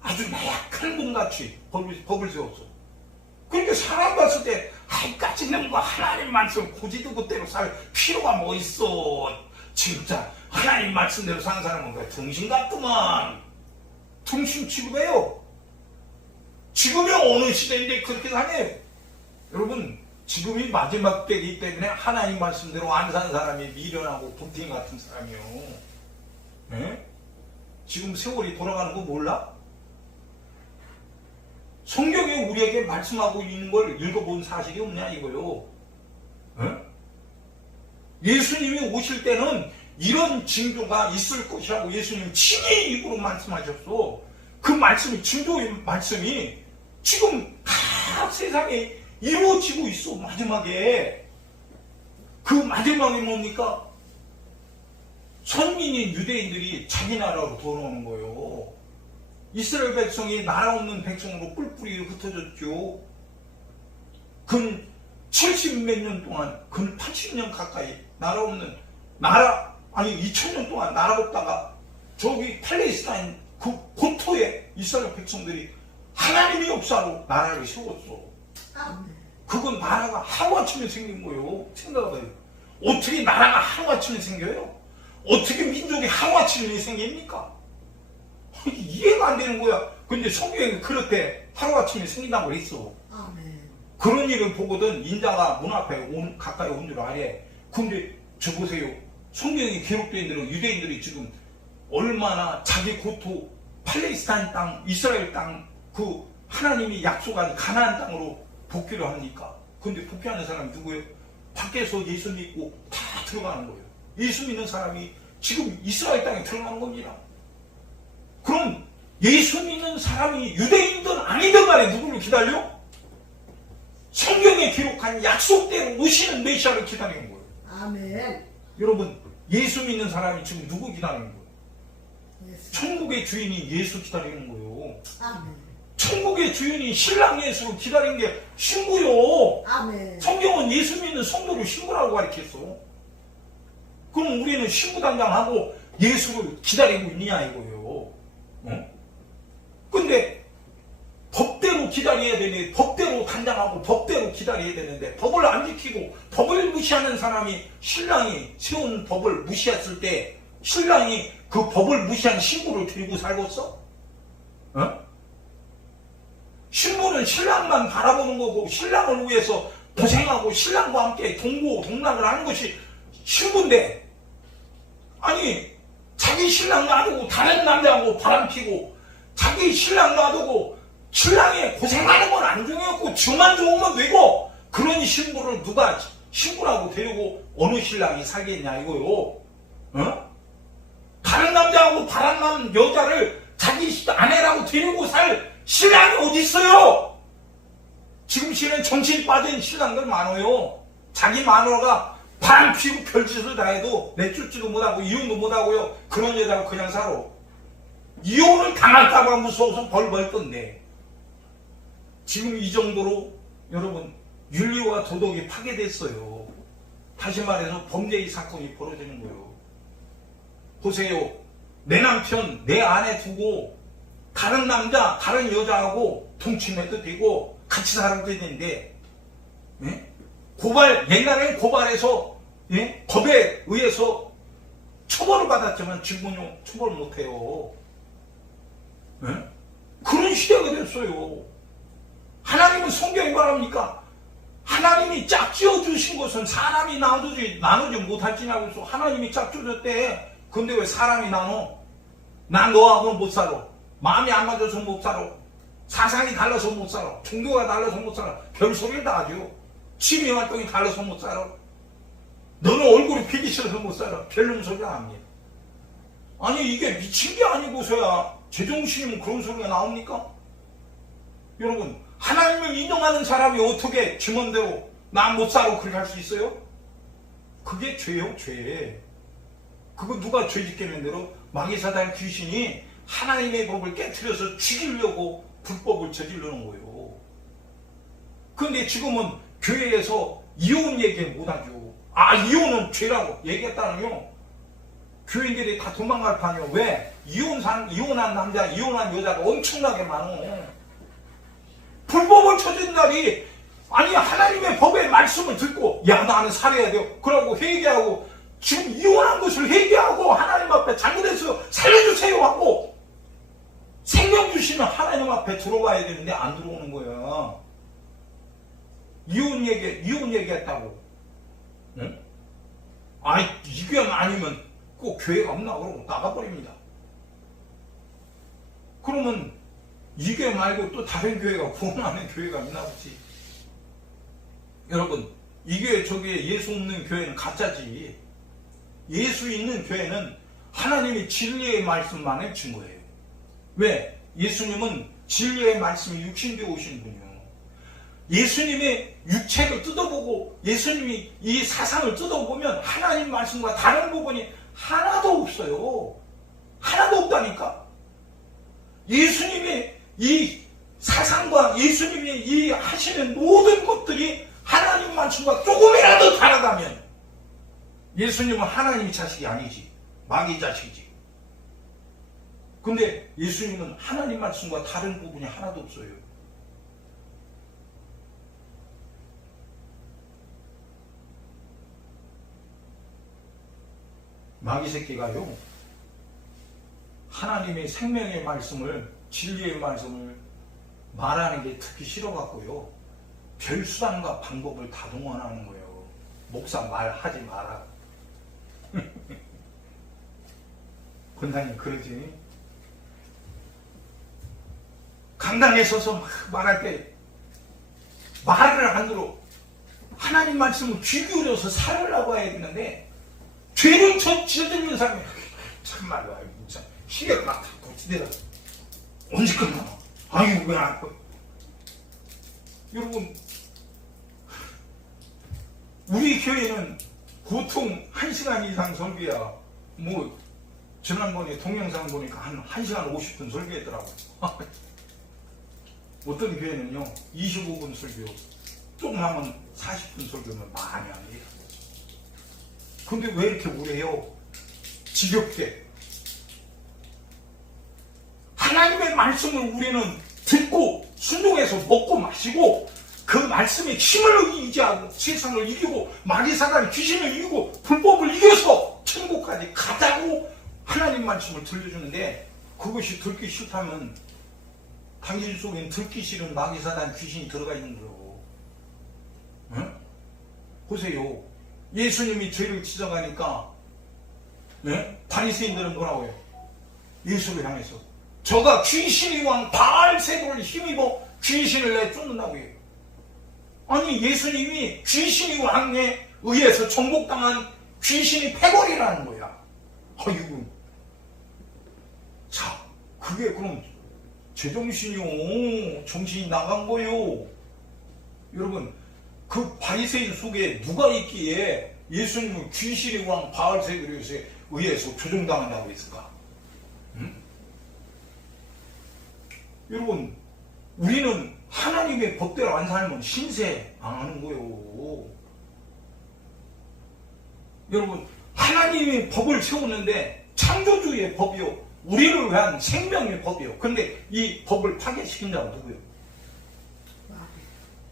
아주 나약한 분같이 법을 세웠어. 그러니까 사람 봤을 때 이까지 놈과 하나님 말씀 고지도 그대로 살 필요가 뭐 있어. 진짜 하나님 말씀대로 사는 사람은 그래 등신 같구만. 등신 취급해요. 지금이 어느 시대인데 그렇게 사네요. 여러분, 지금이 마지막 때이기 때문에 하나님 말씀대로 안 사는 사람이 미련하고 부팅 같은 사람이요. 예? 지금 세월이 돌아가는 거 몰라? 성경에 우리에게 말씀하고 있는 걸 읽어본 사실이 없냐 이거요. 예? 예수님이 오실 때는 이런 징조가 있을 것이라고 예수님 친히 입으로 말씀하셨어. 그 말씀이, 징조의 말씀이 지금 각 세상에 이루어지고 있어. 마지막에. 그 마지막에 뭡니까? 선민인 유대인들이 자기 나라로 돌아오는 거예요. 이스라엘 백성이 나라 없는 백성으로 뿔뿔이 흩어졌죠. 근 70몇 년 동안, 근 80년 가까이 나라 없는, 아니 2000년 동안 나라 없다가 저기 팔레스타인 그 본토에 이스라엘 백성들이 하나님의 역사로 나라를 세웠어. 아멘. 그건 나라가 하루아침에 생긴 거예요. 생각해봐요. 어떻게 나라가 하루아침에 생겨요? 어떻게 민족이 하루아침에 생깁니까? 이해가 안 되는 거야. 근데 성경에 그렇대. 하루아침에 생긴다고 그랬어. 아멘. 그런 일을 보거든 인자가 문 앞에 가까이 온 줄 알아. 근데 저 보세요. 성경에 기록되어 있는 대로 유대인들이 지금 얼마나 자기 고토 팔레스타인 땅, 이스라엘 땅, 그 하나님이 약속한 가나안 땅으로 복귀를 합니까? 근데 복귀하는 사람이 누구예요? 밖에서 예수 믿고 다 들어가는 거예요. 예수 믿는 사람이 지금 이스라엘 땅에 들어가는 겁니다. 그럼 예수 믿는 사람이 유대인든 아니든 간에 누구를 기다려? 성경에 기록한 약속대로 오시는 메시아를 기다리는 거예요. 아멘. 여러분, 예수 믿는 사람이 지금 누구 기다리는 거예요? 예수. 천국의 주인이 예수 기다리는 거예요. 아멘. 천국의 주인이 신랑 예수를 기다리는 게 신부요. 아멘. 성경은 예수 믿는 성도를 신부라고 가르쳤어. 그럼 우리는 신부 단장하고 예수를 기다리고 있느냐 이거예요. 근데 법대로 기다려야 되네. 법대로 단장하고 법대로 기다려야 되는데 법을 안 지키고 법을 무시하는 사람이 신랑이 세운 법을 무시했을 때 신랑이 그 법을 무시한 신부를 들고 살겠어? 신부는 신랑만 바라보는 거고 신랑을 위해서 고생하고 신랑과 함께 동락을 하는 것이 신부인데, 아니 자기 신랑 놔두고 다른 남자하고 바람피고 자기 신랑 놔두고 신랑이 고생하는 건 안 중요했고 저만 좋으면 되고, 그런 신부를 누가 신부라고 데리고 어느 신랑이 살겠냐 이거요. 다른 남자하고 바람난 여자를 자기 아내라고 데리고 살 신랑이 어디 있어요? 지금 시는 정신 빠진 신랑들 많아요. 자기 마누라가 바람 피우고 별짓을 다 해도 내쫓지도 못하고 이혼도 못하고요. 그런 여자가 그냥 살아. 이혼을 당할까봐 무서워서 벌벌 떤데, 지금 이 정도로 여러분 윤리와 도덕이 파괴됐어요. 다시 말해서 범죄의 사건이 벌어지는 거예요. 보세요. 내 남편 내 아내 두고 다른 남자 다른 여자하고 동침해도 되고 같이 살아도 되는데, 옛날에는 고발해서 법에 의해서 처벌을 받았지만 지금은 처벌 못해요. 그런 시대가 됐어요. 하나님은 성경이 말합니까? 하나님이 짝지어 주신 것은 사람이 나누지 못할지냐고 해서 하나님이 짝지어줬대. 근데 왜 사람이 나눠? 난 너하고는 못 살아. 마음이 안 맞아서 못 살아. 사상이 달라서 못 살아. 종교가 달라서 못 살아. 별소리를 다 하죠. 취미 활동이 달라서 못 살아. 너는 얼굴이 피기 싫어서 못 살아. 별놈 소리 안 합니다. 아니 이게 미친 게 아니고서야 제정신이면 그런 소리가 나옵니까? 여러분, 하나님을 인정하는 사람이 어떻게 지멋대로 나 못 살아 그렇게 할 수 있어요? 그게 죄요, 죄. 그거 누가 죄짓게 만들어? 마귀사단 귀신이 하나님의 법을 깨트려서 죽이려고 불법을 저지르는 거예요. 그런데 지금은 교회에서 이혼 얘기 못하죠. 이혼은 죄라고 얘기했다는요. 교인들이 다 도망갈 판이요. 왜? 이혼한 남자, 이혼한 여자가 엄청나게 많어. 불법을 쳐준 날이, 아니 하나님의 법의 말씀을 듣고 야 나는 살아야 돼요. 그러고 회개하고 지금 이혼한 것을 회개하고 하나님 앞에 잘못해서 살려주세요 하고 생명 주시는 하나님 앞에 들어와야 되는데 안 들어오는 거야. 이혼 얘기했다고. 응? 아이, 이게 아니면 꼭 교회가 없나 그러고 나가버립니다. 그러면 이게 말고 또 다른 교회가 구원하는 교회가 있나 보지. 여러분, 이게 저게 예수 없는 교회는 가짜지. 예수 있는 교회는 하나님이 진리의 말씀만 해준 거예요. 왜? 예수님은 진리의 말씀이 육신되어 오신 분이요. 예수님의 육체를 뜯어보고 예수님이 이 사상을 뜯어보면 하나님 말씀과 다른 부분이 하나도 없어요. 하나도 없다니까. 예수님의 이 사상과 예수님이 이 하시는 모든 것들이 하나님 말씀과 조금이라도 다르다면 예수님은 하나님 자식이 아니지. 마귀 자식이지. 근데 예수님은 하나님 말씀과 다른 부분이 하나도 없어요. 마귀 새끼가요, 하나님의 생명의 말씀을, 진리의 말씀을 말하는 게 듣기 싫어갖고요, 별 수단과 방법을 다 동원하는 거예요. 목사 말하지 마라. 권사님 그러지. 강당에 서서 막 말할 때 말을 안 들어. 하나님 말씀을 귀 기울여서 살으려고 해야 되는데 죄를 저지르는 사람이 참말로 진짜 시계가 막 고치대라. 언제 끝나? 아유 왜 안 끝? 여러분, 우리 교회는 보통 1시간 이상 설교야. 뭐 지난번에 동영상 보니까 한 1시간 50분 설교했더라고. 어떤 교회는요 25분 설교, 조금 하면 40분 설교면 많이 합니다. 근데 왜 이렇게 우래요? 지겹게. 하나님의 말씀을 우리는 듣고 순종해서 먹고 마시고 그 말씀에 힘을 의지하고 세상을 이기고 마귀사단 귀신을 이기고 불법을 이겨서 천국까지 가자고 하나님 말씀을 들려주는데, 그것이 듣기 싫다면 당신 속엔 듣기 싫은 마귀사단 귀신이 들어가 있는 거예요. 응? 보세요. 예수님이 죄를 지적하니까 바리새인들은 뭐라고 해요? 예수를 향해서 저가 귀신의 왕 바알세불을 힘입어 귀신을 내쫓는다고 해요. 아니, 예수님이 귀신의 왕에 의해서 정복당한 귀신이 패거리라는 거야. 아이고. 자, 그게 그럼 제정신이요, 정신이 나간 거요. 여러분, 그 바리새인 속에 누가 있기에 예수님은 귀신의 왕 바알세불에 의해서 조종당한다고 했을까? 응? 여러분, 우리는 하나님의 법대로 안 살면 신세 안 하는 거예요. 여러분, 하나님이 법을 세우는데 창조주의 법이요, 우리를 위한 생명의 법이요. 근데 이 법을 파괴시킨 자가 누구예요?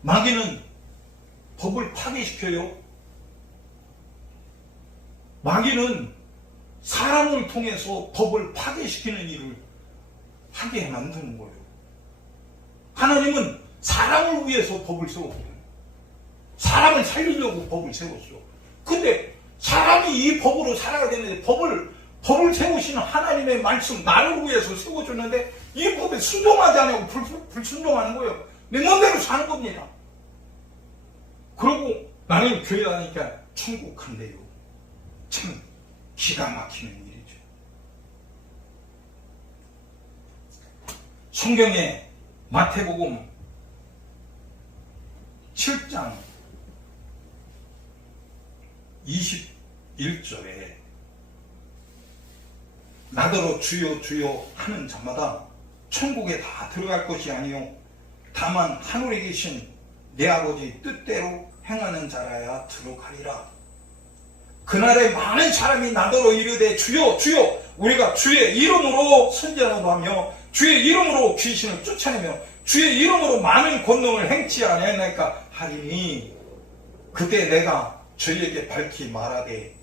마귀는 법을 파괴시켜요. 마귀는 사람을 통해서 법을 파괴시키는 일을 하게 만드는 거예요. 하나님은 사람을 위해서 법을 세웠거든요. 사람을 살리려고 법을 세웠어. 근데 사람이 이 법으로 살아야 되는데 법을 세우시는 하나님의 말씀, 나를 위해서 세워줬는데 이 법에 순종하지 않고 불순종하는 거예요. 내 맘대로 사는 겁니다. 그러고 나는 교회 다니까 천국 간대요. 참 기가 막히는 일이죠. 성경에 마태복음 7장 21절에 나더러 주여 주여 하는 자마다 천국에 다 들어갈 것이 아니요 다만 하늘에 계신 내 아버지 뜻대로 행하는 자라야 들어가리라. 그날에 많은 사람이 나더러 이르되 주여 주여 우리가 주의 이름으로 선지자도 하며 주의 이름으로 귀신을 쫓아내며 주의 이름으로 많은 권능을 행치 아니하나이까 하리니 그때 내가 저희에게 밝히 말하되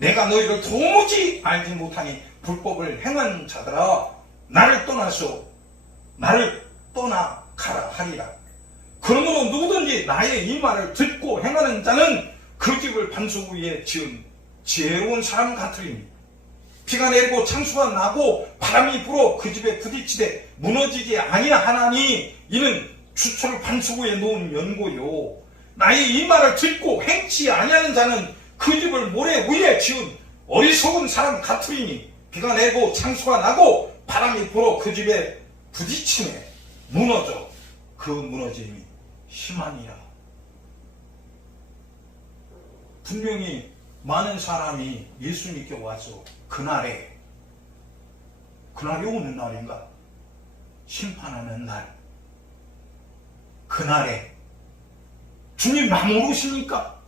내가 너희를 도무지 알지 못하니 불법을 행한 자들아 나를 떠나 가라 하리라. 그러므로 누구든지 나의 이 말을 듣고 행하는 자는 그 집을 반석 위에 지은 지혜로운 사람 같으리니 비가 내리고 창수가 나고 바람이 불어 그 집에 부딪히되 무너지지 아니하나니 이는 주초를 반석 위에 놓은 연고요. 나의 이 말을 듣고 행치 아니하는 자는 그 집을 모래 위에 지은 어리석은 사람 같으리니 비가 내리고 창수가 나고 바람이 불어 그 집에 부딪히네 무너져 그 무너짐이 심하니라. 분명히 많은 사람이 예수님께 와서 그날이 오는 날인가? 심판하는 날. 그날에 주님 나 모르십니까?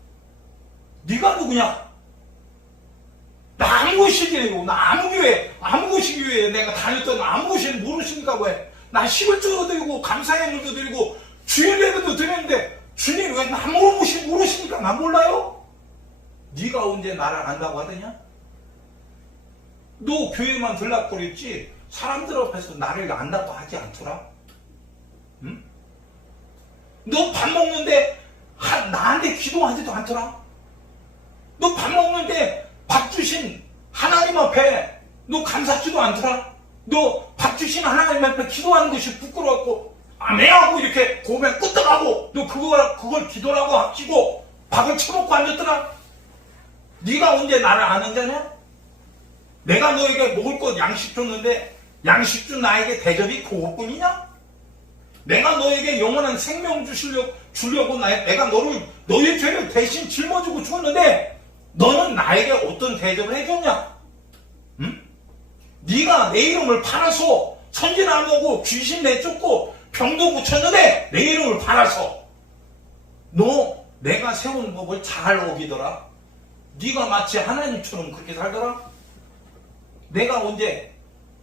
네가 누구냐? 나 아무 곳이에요. 나 아무 곳이에요. 내가 다녔던 아무 곳을 모르십니까? 왜? 나 11조도 드리고 감사예물도 드리고 주일 예배도 드렸는데 주님 왜 나 모르십니까? 나 몰라요? 네가 언제 나를 안다고 하더냐? 너 교회만 들락거렸지 사람들 앞에서 나를 안다고 하지 않더라? 응? 너 밥 먹는데 나한테 기도하지도 않더라? 너 밥 먹는데 밥 주신 하나님 앞에 너 감사하지도 않더라? 너 밥 주신 하나님 앞에 기도하는 것이 부끄러웠고 아멘하고 이렇게 고백 끄떡하고 너 그걸 기도라고 합치고 밥을 처먹고 앉았더라? 네가 언제 나를 아는 자냐? 내가 너에게 먹을 것 양식 줬는데 양식 준 나에게 대접이 그것뿐이냐? 내가 너에게 영원한 생명 주려고 내가 너의 죄를 대신 짊어지고 죽었는데 너는 나에게 어떤 대접을 해줬냐? 응? 네가 내 이름을 팔아서 천지나 먹고 귀신 내쫓고 병도 고쳤는데 내 이름을 팔아서 너 내가 세운 법을 잘 어기더라? 네가 마치 하나님처럼 그렇게 살더라?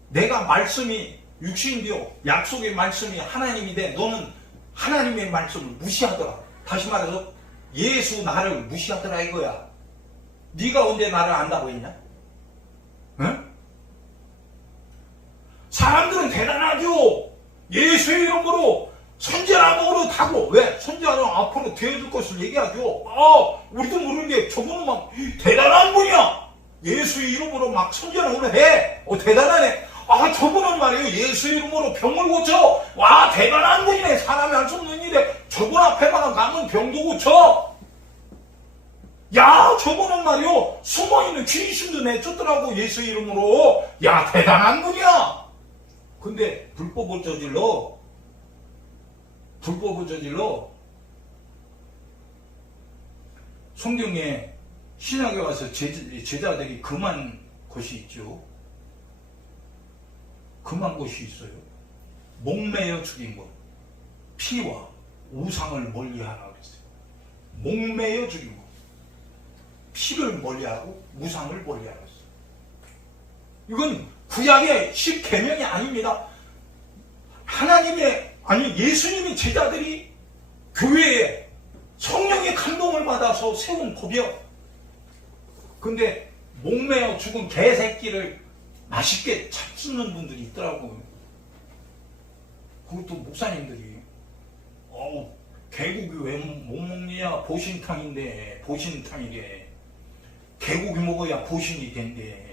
내가 말씀이 육신이요 약속의 말씀이 하나님이 돼 너는 하나님의 말씀을 무시하더라. 다시 말해서 예수 나를 무시하더라 이거야. 네가 언제 나를 안다고 했냐? 응? 사람들은 대단하죠. 예수의 이름으로 선지자로 가고 왜? 선지자는 앞으로 되어줄 것을 얘기하죠. 우리도 모르는데 저분은 막 대단한 분이야. 예수의 이름으로 막 선지자로 해. 대단하네. 저분은 말이에요. 예수의 이름으로 병을 고쳐. 와 대단한 분이네. 사람이 할 수 없는 일에 저분 앞에만 가면 병도 고쳐. 야 저분은 말이요. 숨어있는 귀신도 내쫓더라고 예수의 이름으로. 야 대단한 분이야. 근데 불법을 저질러 성경에 신약에 와서 제자들이 금한 것이 있죠. 금한 것이 있어요. 목매어 죽인 것. 피와 우상을 멀리하라 그랬어요. 목매어 죽인 것. 피를 멀리하고 우상을 멀리하라 그랬어요. 이건 구약의 10계명이 아닙니다. 예수님의 제자들이 교회에 성령의 감동을 받아서 세운 법이요. 근데 목매어 죽은 개새끼를 맛있게 잡수는 분들이 있더라고요. 그것도 목사님들이 개고기 왜 못 먹냐? 보신탕인데 보신탕이래. 개고기 먹어야 보신이 된대.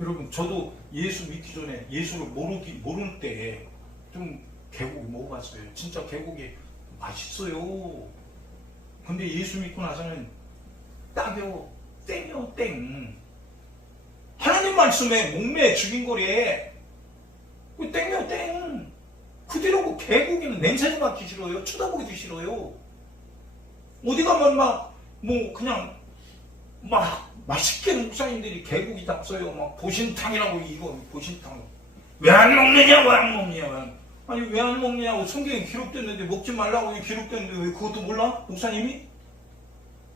여러분 저도 예수 믿기 전에 예수를 모르는 때 좀 개고기 먹어봤어요. 진짜 개고기 맛있어요. 근데 예수 믿고 나서는 딱요 땡이요 땡. 하나님 말씀에 목매 죽인 거래. 땡이요 땡. 그대로 개고기는 냄새도 맡기 싫어요. 쳐다보기도 싫어요. 어디 가면 그냥 맛있게 목사님들이 개고기 잡숴요. 보신탕이라고 이거 보신탕. 왜 안 먹느냐? 아니 왜 안 먹느냐고 성경에 기록됐는데 먹지 말라고 기록됐는데 왜 그것도 몰라? 목사님이?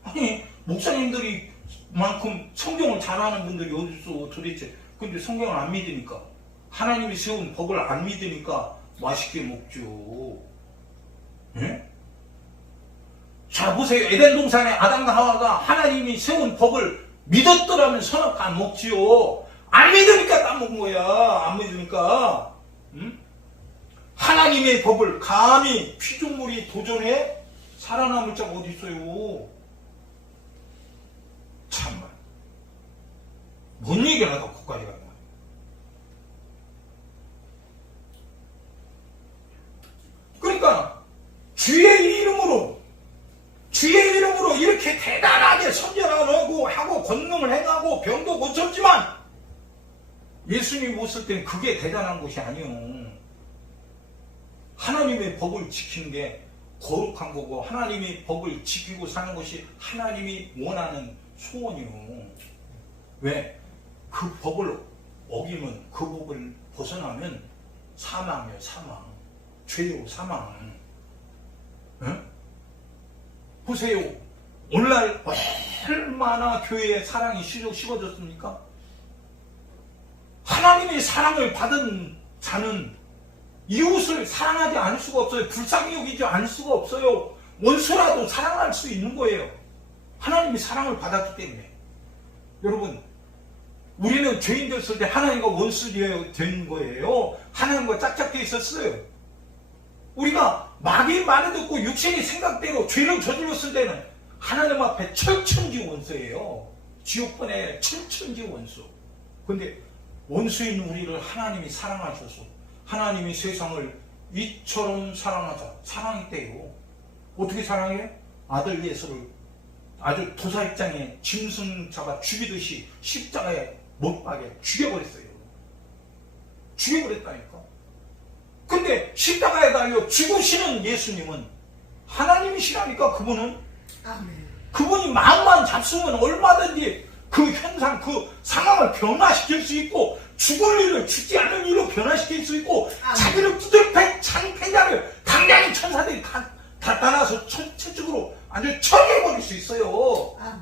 아니 목사님들이 만큼 성경을 잘 아는 분들이 어딨어 도대체. 근데 성경을 안 믿으니까 하나님이 세운 법을 안 믿으니까 맛있게 먹죠. 예? 자 보세요. 에덴 동산에 아담과 하와가 하나님이 세운 법을 믿었더라면 선악 안 먹지요. 안 믿으니까 따먹은 거야. 안 믿으니까. 응? 하나님의 법을 감히 피조물이 도전해 살아남을 자가 어디 있어요. 참말. 뭔 얘기를 하다 거기까지 가냐. 그러니까 주의 이름으로 이렇게 대단하게 선전하고 하고 권능을 행하고 병도 고쳤지만 예수님이 봤을 때는 그게 대단한 것이 아니요. 하나님의 법을 지키는 게 거룩한 거고 하나님의 법을 지키고 사는 것이 하나님이 원하는 소원이요. 왜? 그 법을 어기면 그 법을 벗어나면 사망이에요. 사망. 죄요. 사망. 응? 보세요. 오늘날 얼마나 교회에 사랑이 식어졌습니까? 하나님의 사랑을 받은 자는 이웃을 사랑하지 않을 수가 없어요. 불쌍히 여기지 않을 수가 없어요. 원수라도 사랑할 수 있는 거예요. 하나님이 사랑을 받았기 때문에. 여러분, 우리는 죄인 됐을 때 하나님과 원수되어 된 거예요. 하나님과 짝짝되어 있었어요. 우리가 마귀의 말을 듣고 육신의 생각대로 죄를 저질렀을 때는 하나님 앞에 철천지 원수예요. 지옥번에 철천지 원수. 근데 원수인 우리를 하나님이 사랑하셔서 하나님이 세상을 이처럼 사랑하자. 사랑했대요. 어떻게 사랑해? 아들 예수를 아주 도사입장에 짐승자가 죽이듯이 십자가에 못 박에 죽여버렸어요. 죽여버렸다니까. 근데 십자가에 달려 죽으시는 예수님은 하나님이시라니까. 그분은 아멘. 그분이 마음만 잡수면 얼마든지 그 현상, 그 상황을 변화시킬 수 있고 죽을 일을 죽지 않을 일로 변화시킬 수 있고 자기를 두들패 창패자를 당장의 천사들이 다 따라서 천적으로 아주 처리해버릴 수 있어요. 아멘.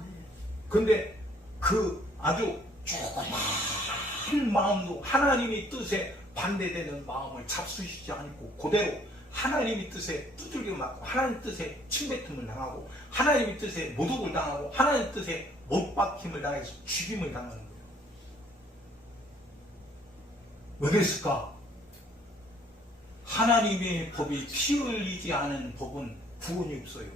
근데 그 아주 조그마한 마음도 하나님의 뜻에 반대되는 마음을 잡수시지 않고 그대로 하나님의 뜻에 두들겨 맞고 하나님 뜻에 침뱉음을 당하고 하나님의 뜻에 모독을 당하고 하나님 뜻에 못 박힘을 당해서 죽임을 당하는 거예요. 왜 그랬을까? 하나님의 법이 피 흘리지 않은 법은 구원이 없어요.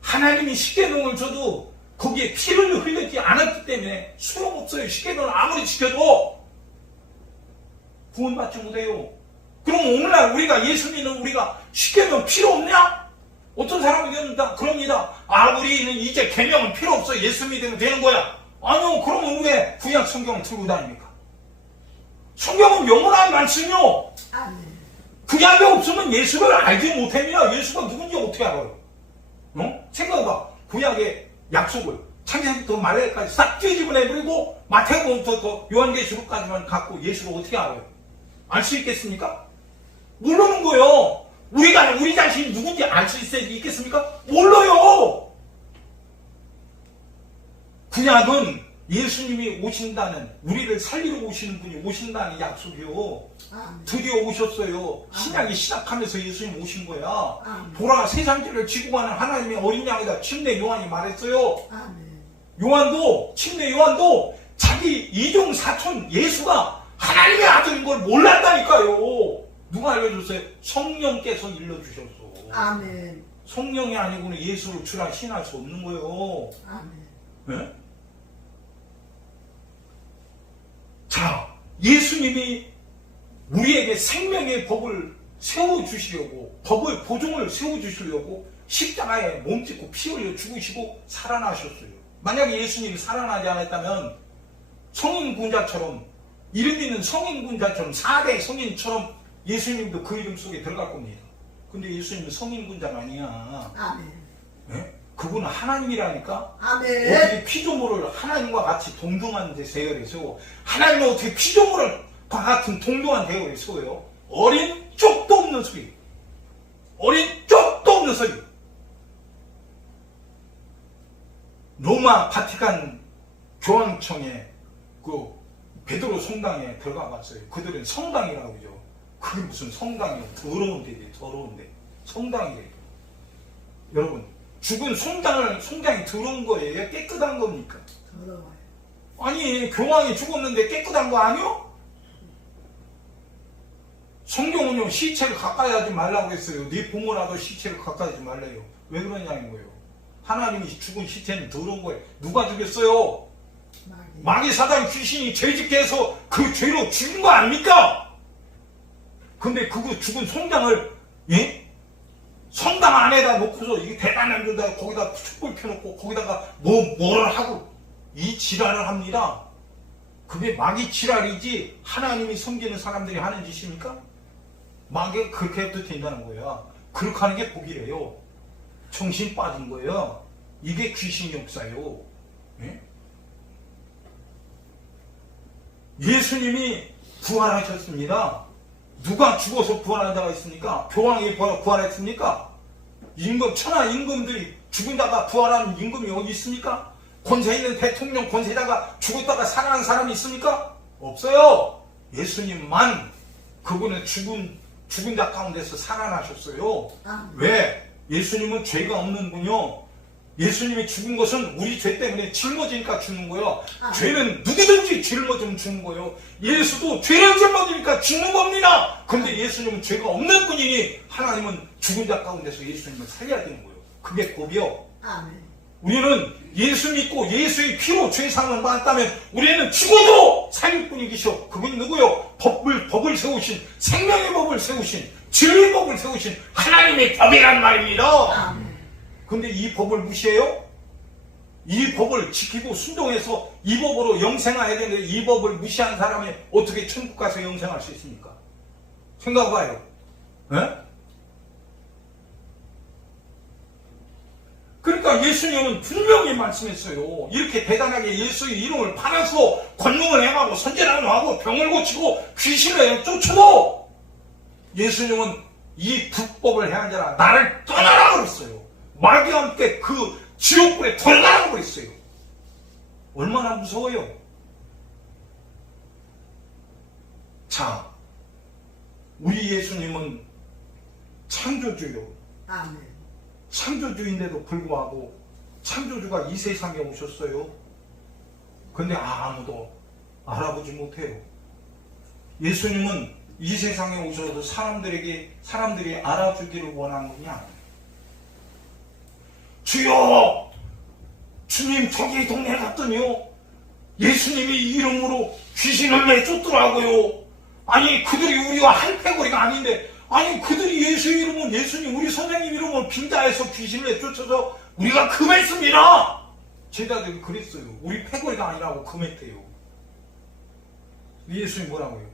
하나님이 십계명을 줘도 거기에 피를 흘리지 않았기 때문에 소용없어요. 십계명을 아무리 지켜도 구원받지 못해요. 그럼 오늘날 우리가 예수 믿는 우리가 십계명 필요 없냐? 어떤 사람이 그럽니다. 우리는 이제 계명은 필요 없어. 예수 믿으면 되는 거야. 아니요. 그러면 왜 구약 성경을 들고 다닙니까? 성경은 영원한 말씀이요. 아멘. 구약이 없으면 예수를 알지 못합니다. 예수가 누군지 어떻게 알아요? 생각해봐. 구약의 약속을 창세기부터 말레기까지 싹 뒤집어내버리고 마태복음부터 요한계시록까지만 갖고 예수를 어떻게 알아요? 알 수 있겠습니까? 모르는 거예요. 우리가 우리 자신이 누군지 알 수 있겠습니까? 몰라요. 구약은 예수님이 오신다는, 우리를 살리러 오시는 분이 오신다는 약속이요. 아멘. 드디어 오셨어요. 신약이 시작하면서 예수님 오신 거야. 아멘. 보라, 세상죄를 지고 가는 하나님의 어린 양이다. 침례 요한이 말했어요. 아멘. 침례 요한도 자기 이종 사촌 예수가 하나님의 아들인 걸 몰랐다니까요. 누가 알려줬어요? 성령께서 일러주셨어. 아멘. 성령이 아니고는 예수를 주라 신할 수 없는 거예요. 아멘. 네? 자, 예수님이 우리에게 생명의 법을 세워주시려고, 법의 보종을 세워주시려고 십자가에 몸짓고 피 흘려 죽으시고 살아나셨어요. 만약에 예수님이 살아나지 않았다면 성인군자처럼, 이름 있는 성인군자처럼 4대 성인처럼 예수님도 그 이름 속에 들어갈 겁니다. 근데 예수님은 성인군자가 아니야. 아멘. 네? 그분은 하나님이라니까. 아멘. 어떻게 피조물을 하나님과 같이 동등한 대열에 세우고, 하나님은 어떻게 피조물을 같은 동등한 대열에 세워요? 어린 쪽도 없는 소리. 어린 쪽도 없는 소리. 로마 바티칸 교황청에 그 베드로 성당에 들어가 봤어요. 그들은 성당이라고 그러죠. 그게 무슨 성당이에요? 더러운 데지, 더러운 데. 성당이래요. 여러분, 죽은 송장이 더러운 거예요? 깨끗한 겁니까? 더러워요. 아니, 교황이 죽었는데 깨끗한 거 아니요? 성경은요, 시체를 가까이 하지 말라고 했어요. 네 부모라도 시체를 가까이 하지 말래요. 왜 그러냐는 거예요. 하나님이 죽은 시체는 더러운 거예요. 누가 죽였어요? 마귀 사단 귀신이 죄짓게 해서 그 죄로 죽인 거 아닙니까? 근데 그 죽은 송장을, 예? 성당 안에다 놓고서 이게 대단한 데다 거기다 촛불 켜놓고 거기다가 뭐를 하고 이 지랄을 합니다. 그게 마귀 지랄이지 하나님이 섬기는 사람들이 하는 짓입니까? 마귀가 그렇게 해도 된다는 거야. 그렇게 하는 게 복이래요. 정신 빠진 거예요. 이게 귀신 역사예요. 예? 예수님이 부활하셨습니다. 누가 죽어서 부활한 자가 있습니까? 교황이 부활했습니까? 천하 임금들이 죽은다가 부활하는 임금이 어디 있습니까? 권세 있는 대통령, 권세자가 죽었다가 살아난 사람이 있습니까? 없어요. 예수님만, 그분은 죽은 자 가운데서 살아나셨어요. 왜? 예수님은 죄가 없는 분이요. 예수님이 죽은 것은 우리 죄 때문에 짊어지니까 죽는 거예요. 죄는 누구든지 짊어지면 죽는 거예요. 예수도 죄를 짊어지니까 죽는 겁니다. 근데 예수님은 죄가 없는 분이니 하나님은 죽은 자 가운데서 예수님을 살려야 되는 거예요. 그게 법이요. 우리는 예수 믿고 예수의 피로 죄상을 받았다면 우리는 죽어도 살릴 분이 계셔. 그분이 누구요? 법을 세우신, 생명의 법을 세우신, 진리의 법을 세우신 하나님의 법이란 말입니다. 근데 이 법을 무시해요? 이 법을 지키고 순종해서 이 법으로 영생해야 되는데 이 법을 무시한 사람이 어떻게 천국 가서 영생할 수 있습니까? 생각해봐요. 네? 그러니까 예수님은 분명히 말씀했어요. 이렇게 대단하게 예수의 이름을 팔아서 권능을 행하고 선제를 하고 병을 고치고 귀신을 쫓아도 예수님은 이 불법을 행한 자라 나를 떠나라 그랬어요. 마귀와 함께 그 지옥불에 들어가라고 그랬어요. 얼마나 무서워요. 자, 우리 예수님은 창조주요. 창조주인데도 불구하고 창조주가 이 세상에 오셨어요. 근데 아무도 알아보지 못해요. 예수님은 이 세상에 오셔서 사람들이 알아주기를 원하는 분이 아니에요. 주여! 주님 저기 동네에 갔더니요, 예수님이 이름으로 귀신을 내쫓더라고요. 아니 그들이 우리와 한 패거리가 아닌데, 아니 그들이 예수 이름은, 예수님 우리 선생님 이름은 빈자에서 귀신을 내쫓아서 우리가 금했습니다. 제자들이 그랬어요. 우리 패거리가 아니라고 금했대요. 예수님 뭐라고요?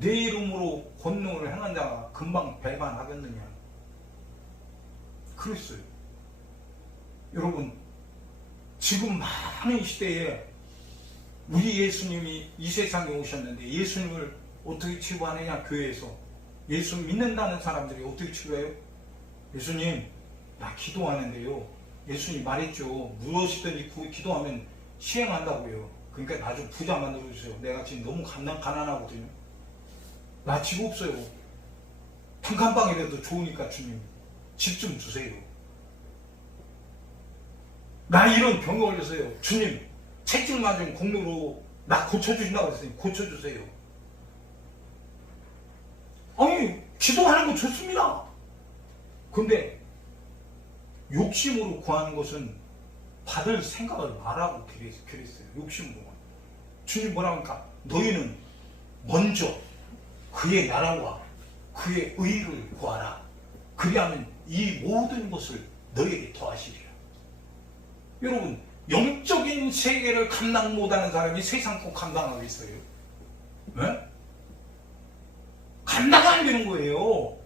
내 이름으로 권능을 행한 자가 금방 배반하겠느냐, 그랬어요. 여러분, 지금 많은 시대에 우리 예수님이 이 세상에 오셨는데 예수님을 어떻게 취급하느냐? 교회에서 예수 믿는다는 사람들이 어떻게 취급해요? 예수님, 나 기도하는데요, 예수님 말했죠, 무엇이든지 기도하면 시행한다고요. 그러니까 나 좀 부자 만들어주세요. 내가 지금 너무 가난하거든요. 나 집 없어요. 단칸방이라도 좋으니까 주님 집 좀 주세요. 나 이런 병에 걸려서요, 주님 채찍 맞은 공로로 나 고쳐주신다고 했어요. 고쳐주세요. 아니 기도하는 거 좋습니다. 근데 욕심으로 구하는 것은 받을 생각을 말하고 그랬어요. 욕심으로. 주님 뭐라고 하니까 너희는 먼저 그의 나라와 그의 의를 구하라. 그리하면 이 모든 것을 너희에게 더하시리라. 여러분, 영적인 세계를 감당 못하는 사람이 세상 꼭 감당하고 있어요. 네? 감당 안 되는 거예요.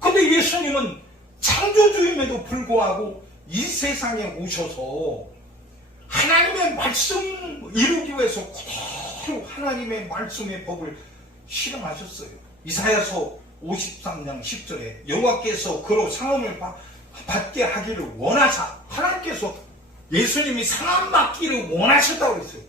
근데 예수님은 창조주임에도 불구하고 이 세상에 오셔서 하나님의 말씀 이루기 위해서 그대로 하나님의 말씀의 법을 실행하셨어요. 이사야서 53장 10절에 여호와께서 그로 상함을 받게 하기를 원하사, 하나님께서 예수님이 상함 받기를 원하셨다고 그랬어요.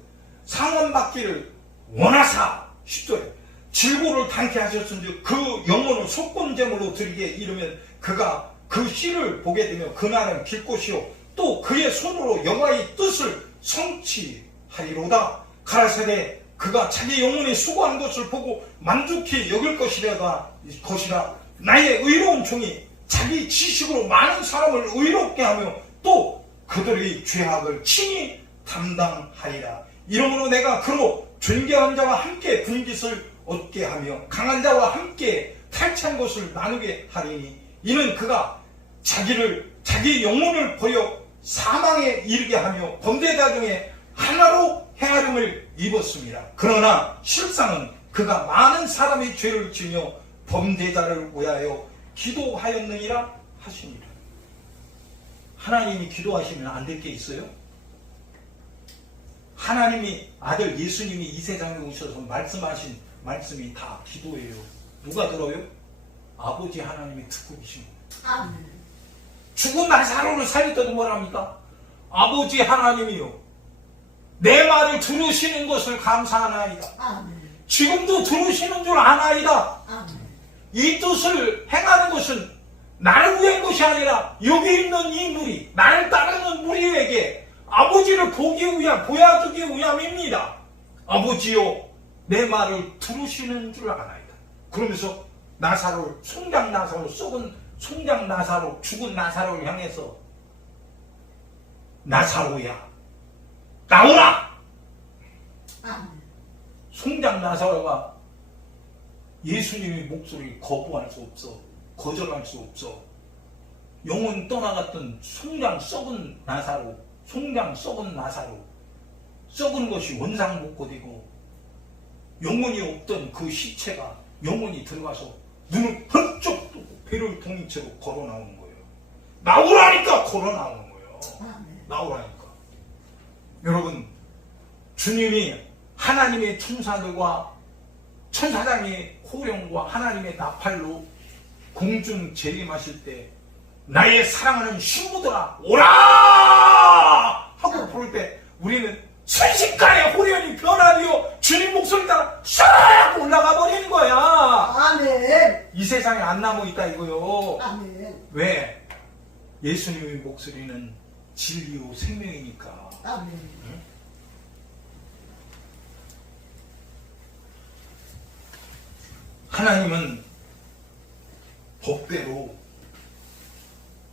상함 받기를 원하사 10절에 질보를 당케 하셨은지 그 영혼을 속건제물로 드리게 이르면 그가 그 씨를 보게 되면 그날은 길 것이요 또 그의 손으로 여호와의 뜻을 성취하리로다. 가라사대 그가 자기 영혼이 수고한 것을 보고 만족히 여길 것이라 나의 의로운 종이 자기 지식으로 많은 사람을 의롭게 하며 또 그들의 죄악을 친히 담당하리라. 이러므로 내가 그로 존귀한 자와 함께 분깃을 얻게 하며 강한 자와 함께 탈취한 것을 나누게 하리니 이는 그가 자기 영혼을 버려 사망에 이르게 하며 범죄자 중에 하나로 헤아림을 입었습니다. 그러나 실상은 그가 많은 사람의 죄를 지며 범죄자를 위하여 기도하였느니라 하십니다. 하나님이 기도하시면 안 될 게 있어요? 하나님이 아들 예수님이 이 세상에 오셔서 말씀하신 말씀이 다 기도예요. 누가 들어요? 아버지 하나님이 듣고 계십니다. 아멘. 죽은 나사로를 살렸더니 뭐랍니까? 아버지 하나님이요 내 말을 들으시는 것을 감사하나이다. 아멘. 지금도 들으시는 줄 아나이다. 아멘. 이 뜻을 행하는 것은 나를 위한 것이 아니라 여기 있는 이 무리, 나를 따르는 무리에게 아버지를 보기 위함, 보여주기 위함입니다. 아버지요, 내 말을 들으시는 줄 아나이다. 그러면서 나사로를, 송장 나사로, 썩은 송장 나사로, 죽은 나사로를 향해서 나사로야, 나오라! 아멘. 송장 나사로가 예수님의 목소리를 거부할 수 없어. 거절할 수 없어. 영혼 떠나갔던 송장 썩은 나사로, 송장 썩은 나사로, 썩은 것이 원상 복구되고 영혼이 없던 그 시체가 영혼이 들어가서 눈을 번쩍 뜨고 배를 통인 채로 걸어 나오는 거예요. 나오라니까 걸어 나오는 거예요. 아멘. 나오라니까. 여러분, 주님이 하나님의 천사들과 천사장의 호령과 하나님의 나팔로 공중 재림하실 때 나의 사랑하는 신부들아 오라 하고 부를 때 우리는 순식간에 호련이 변화되어 주님 목소리 따라 싹 올라가 버리는 거야. 아멘. 이 세상에 안 남아있다 이거요. 아멘. 왜? 예수님의 목소리는 진리요 생명이니까. 아멘. 하나님은 법대로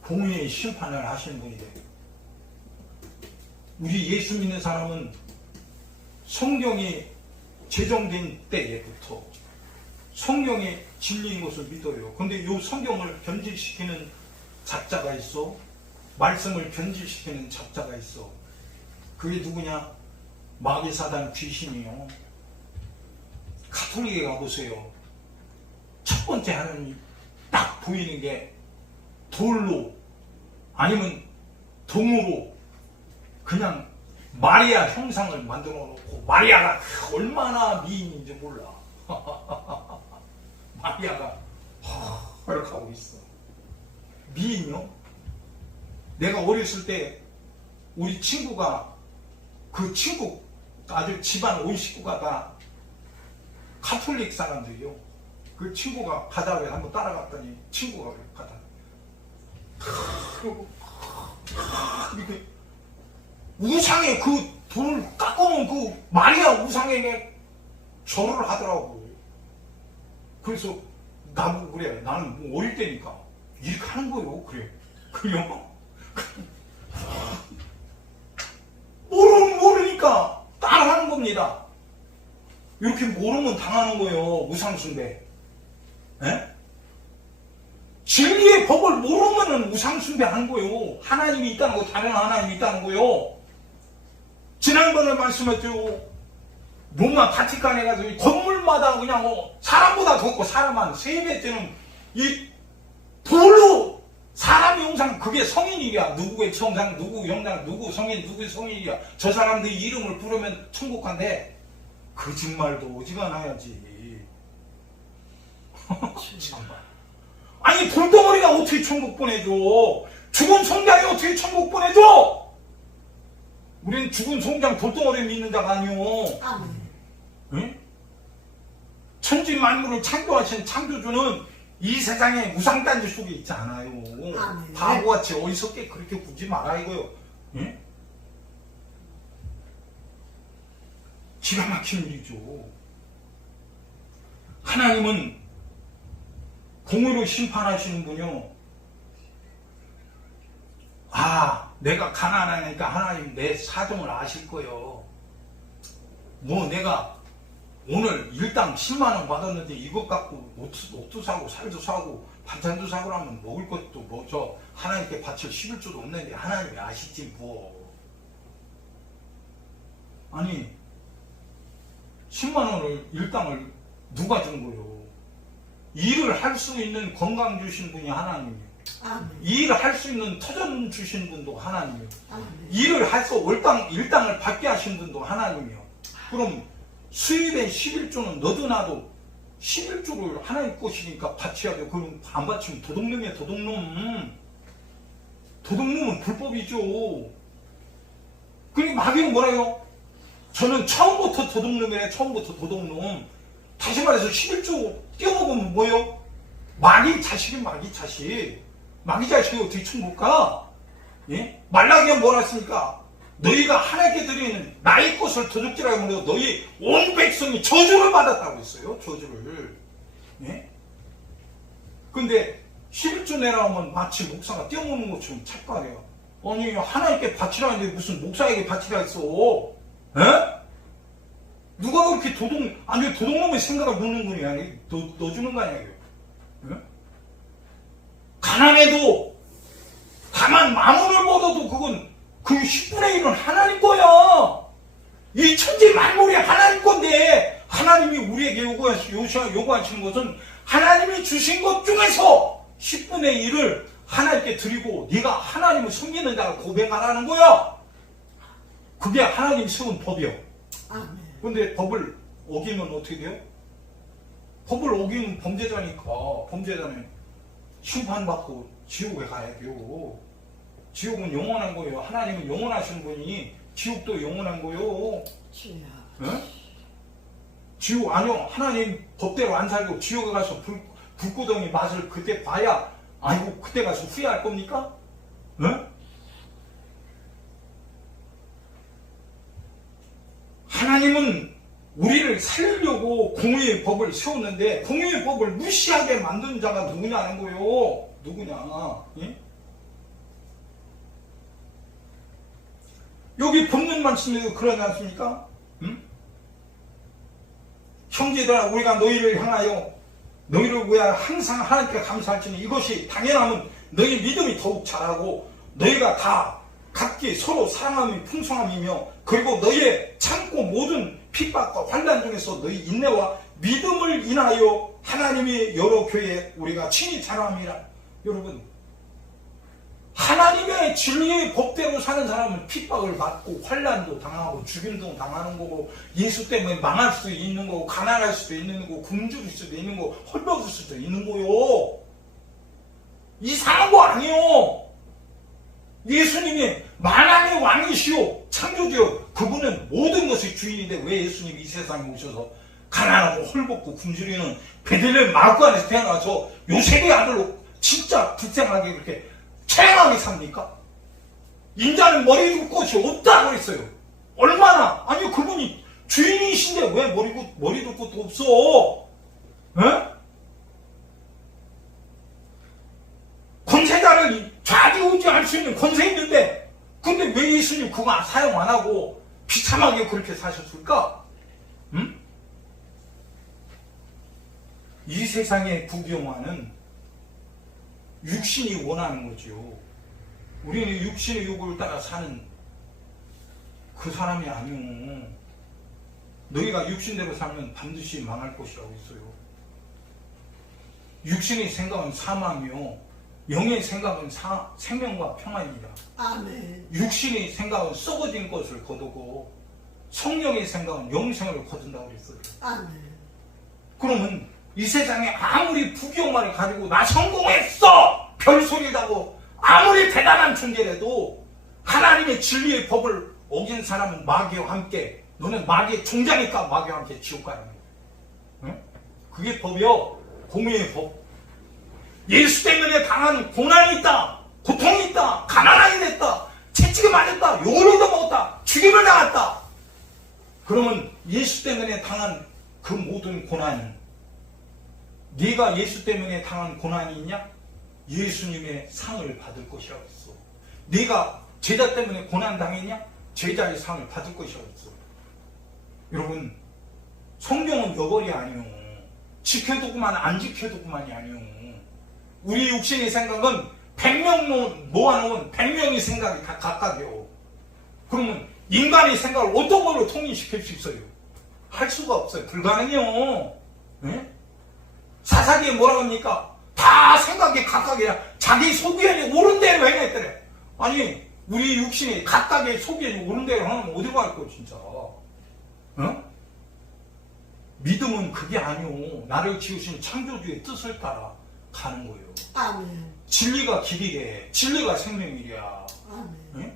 공의의 심판을 하시는 분이 돼요. 우리 예수 믿는 사람은 성경이 제정된 때부터 성경의 진리인 것을 믿어요. 근데 이 성경을 변질시키는 작자가 있어. 말씀을 변질시키는 작자가 있어. 그게 누구냐? 마귀사단 귀신이요. 가톨릭에 가보세요. 첫 번째 하나님이 딱 보이는 게 돌로 아니면 동으로 그냥 마리아 형상을 만들어 놓고 마리아가 얼마나 미인인지 몰라. 마리아가 이렇게 하고 있어. 미인요? 내가 어렸을 때 우리 친구가 그 친구 아주 집안 온 식구가 다 가톨릭 사람들이요. 그 친구가 바다에 한번 따라갔더니 친구가 바다 그리고 이렇게 우상에 그 돌을 깎아놓은 그 마리아 우상에게 절을 하더라고. 그래서 나보고 그래. 나는 뭐 어릴 때니까 이렇게 하는 거요. 그래. 그래요? 모르니까 따라하는 겁니다. 이렇게 모르면 당하는 거예요. 우상숭배. 에? 진리의 법을 모르면 우상숭배 하는 거예요. 하나님이 있다는 거, 다른 하나님이 있다는 거예요. 지난번에 말씀했죠. 로마 바티칸에 가서 건물마다 그냥 사람보다 더 없고 사람 한 3배째는 이 돌로 사람 형상, 그게 성인이야. 누구의 형상, 누구 형상, 누구 성인, 누구 성인이야. 저 사람들 이름을 부르면 천국 간대. 거짓말도 오지간해야지. 참말. 아니 돌덩어리가 어떻게 천국 보내줘? 죽은 송장이 어떻게 천국 보내줘? 우리는 죽은 송장 돌덩어리 믿는 자가 아니오. 아멘. 응? 천지 만물을 창조하신 창조주는 이 세상에 우상단지 속에 있지 않아요. 아멘. 바보같이 어리석게 그렇게 굴지 마라 이거요. 예? 기가 막힌 일이죠. 하나님은 공의로 심판하시는 분이요. 아, 내가 가난하니까 하나님 내 사정을 아실 거예요. 뭐 내가 오늘 일당 10만원 받았는데 이것 갖고 옷도 사고 살도 사고 반찬도 사고 하면 먹을 것도 뭐 저 하나님께 바칠 11조도 없는데 하나님이 아시지 뭐. 아니 10만원을 일당을 누가 준 거예요? 일을 할 수 있는 건강 주신 분이 하나님이에요. 아멘. 일을 할 수 있는 터전 주신 분도 하나님이에요. 아멘. 일을 해서 일당을 받게 하신 분도 하나님이요. 그럼 수입의 11조는 너도 나도 11조를 하나님 것이니까 바쳐야죠. 그럼 안 바치면 도둑놈이야, 도둑놈. 도둑놈은 불법이죠. 그러니 마귀는 뭐라요? 저는 처음부터 도둑놈이래, 처음부터 도둑놈. 다시 말해서 11조 띄워먹으면 뭐예요? 마귀 자식이 마귀 자식. 마귀 자식이 어떻게 천국 가? 예? 말라기가 뭐라 했습니까? 너희가 하나님께 드리는 나의 것을 도둑질하게 하므로 너희 온 백성이 저주를 받았다고 했어요. 저주를. 예? 근데 11조 내라고 하면 마치 목사가 띄워먹는 것처럼 착각해요. 아니 하나님께 바치라는데 무슨 목사에게 바치라 했어. 예? 누가 그렇게 도둑놈의 생각을 묻는 거냐? 너 주는 거 아니야? 예? 가난해도 다만 만원을 벌어도 그건 그 10분의 1은 하나님 거야. 이 천지 만물이 하나님 건데 하나님이 우리에게 요구하시는 것은 하나님이 주신 것 중에서 10분의 1을 하나님께 드리고 네가 하나님을 섬기는 자가 고백하라는 거야. 그게 하나님이 세운 법이요. 아멘. 근데 법을 어기면 어떻게 돼요? 법을 어기는 범죄자니까 범죄자는 심판받고 지옥에 가야 돼요. 지옥은 영원한 거예요. 하나님은 영원하신 분이니 지옥도 영원한 거예요. 주여. 예? 지옥 아니요. 하나님 법대로 안 살고 지옥에 가서 불구덩이 맛을 그때 봐야 아이고 그때 가서 후회할 겁니까? 예? 하나님은 우리를 살리려고 공의의 법을 세웠는데 공의의 법을 무시하게 만든 자가 누구냐는 거예요. 누구냐? 예? 여기 본문 말씀에도 그러지 않습니까? 응? 형제들아 우리가 너희를 향하여 너희를 위하여 항상 하나님께 감사할지니 이것이 당연하면 너희 믿음이 더욱 자라고 너희가 다 각기 서로 사랑함이 풍성함이며 그리고 너희의 참고 모든 핍박과 환난 중에서 너희 인내와 믿음을 인하여 하나님이 여러 교회에 우리가 친히 자랑함이라. 여러분 하나님의 진리의 법대로 사는 사람은 핍박을 받고 환난도 당하고 죽임도 당하는 거고 예수 때문에 망할 수도 있는 거고 가난할 수도 있는 거고 굶주릴 수도 있는 거고 헐벗을 수도 있는 거요. 이상한 거 아니요. 예수님이 만왕의 왕이시오 창조주요. 그분은 모든 것의 주인인데 왜 예수님이 이 세상에 오셔서 가난하고 헐벗고 굶주리는 베들레헴 마구 안에서 태어나서 요셉의 아들로 진짜 불쌍하게 그렇게 채행하게 삽니까? 인자는 머리 둘 곳이 없다고 그랬어요. 얼마나? 아니 그분이 주인이신데 왜 머리 둘 곳도 없어? 에? 권세자를 좌지우지할 수 있는 권세 있는데 근데 왜 예수님 그거 사용 안 하고 비참하게 그렇게 사셨을까? 응? 이 세상의 부귀영화는 육신이 원하는 거지요. 우리는 육신의 요구를 따라 사는 그 사람이 아니오. 너희가 육신대로 살면 반드시 망할 것이라고 했어요. 육신의 생각은 사망이요 영의 생각은 생명과 평안이라. 아멘. 육신의 생각은 썩어진 것을 거두고 성령의 생각은 영생을 거둔다고 그랬어요. 아멘. 그러면 이 세상에 아무리 부귀영화를 가지고 나 성공했어 별소리를 하고 아무리 대단한 존재라도 하나님의 진리의 법을 어긴 사람은 마귀와 함께 너는 마귀의 종자니까 마귀와 함께 지옥 가는 거야. 응? 그게 법이요. 공의의 법. 예수 때문에 당한 고난이 있다, 고통이 있다, 가난하게 됐다, 채찍에 맞았다, 욕을 얻어먹었다, 죽임을 당했다. 그러면 예수 때문에 당한 그 모든 고난은, 네가 예수 때문에 당한 고난이 있냐? 예수님의 상을 받을 것이라고 했어. 네가 제자 때문에 고난 당했냐? 제자의 상을 받을 것이라고 했어. 여러분, 성경은 여벌이 아니요, 지켜도 그만 안 지켜도 그만이 아니요. 우리 육신의 생각은 100명 모아놓은 100명의 생각이 다 각각이요. 그러면 인간의 생각을 어떤 걸로 통일시킬 수 있어요? 할 수가 없어요. 불가능해요. 네? 사사기에 뭐라고 합니까? 다 생각이 각각이야. 자기 소견이 옳은 대로 행했더래. 아니, 우리 육신이 각각의 소견이 옳은 대로 하면 어디로 갈 거야, 진짜. 어? 믿음은 그게 아니오. 나를 지으신 창조주의 뜻을 따라 가는 거예요. 아멘. 진리가 길이래. 진리가 생명이랴. 아멘. 예?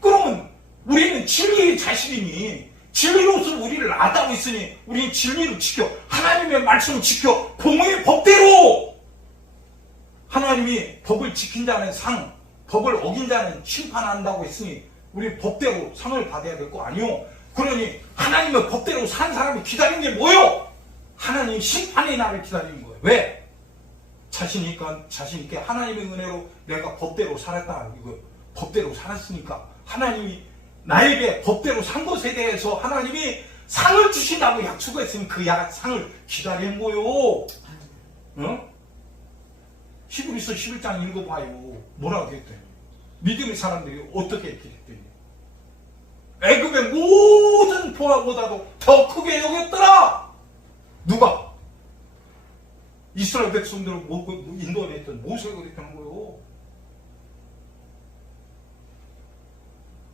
그러면 우리는 진리의 자식이니, 진리로서 우리를 아다고 있으니 우리는 진리를 지켜, 하나님의 말씀을 지켜, 공의 법대로 하나님이 법을 지킨 자는 상, 법을 어긴 자는 심판한다고 했으니 우리 법대로 상을 받아야 될 거 아니오. 그러니 하나님의 법대로 산 사람이 기다리는 게 뭐요? 하나님 심판의 날을 기다리는 거예요. 왜? 자신있게 하나님의 은혜로 내가 법대로 살았다. 이거 법대로 살았으니까 하나님이 나에게 법대로 산 것에 대해서 하나님이 상을 주신다고 약속했으니 그 상을 기다리는 거요. 어? 히브리서 11장 읽어봐요. 뭐라고 했더니, 믿음의 사람들이 어떻게 했더니, 애굽의 모든 보화보다도 더 크게 여겼더라. 누가? 이스라엘 백성들을 인도했던 모세가 그렇게 한 거예요.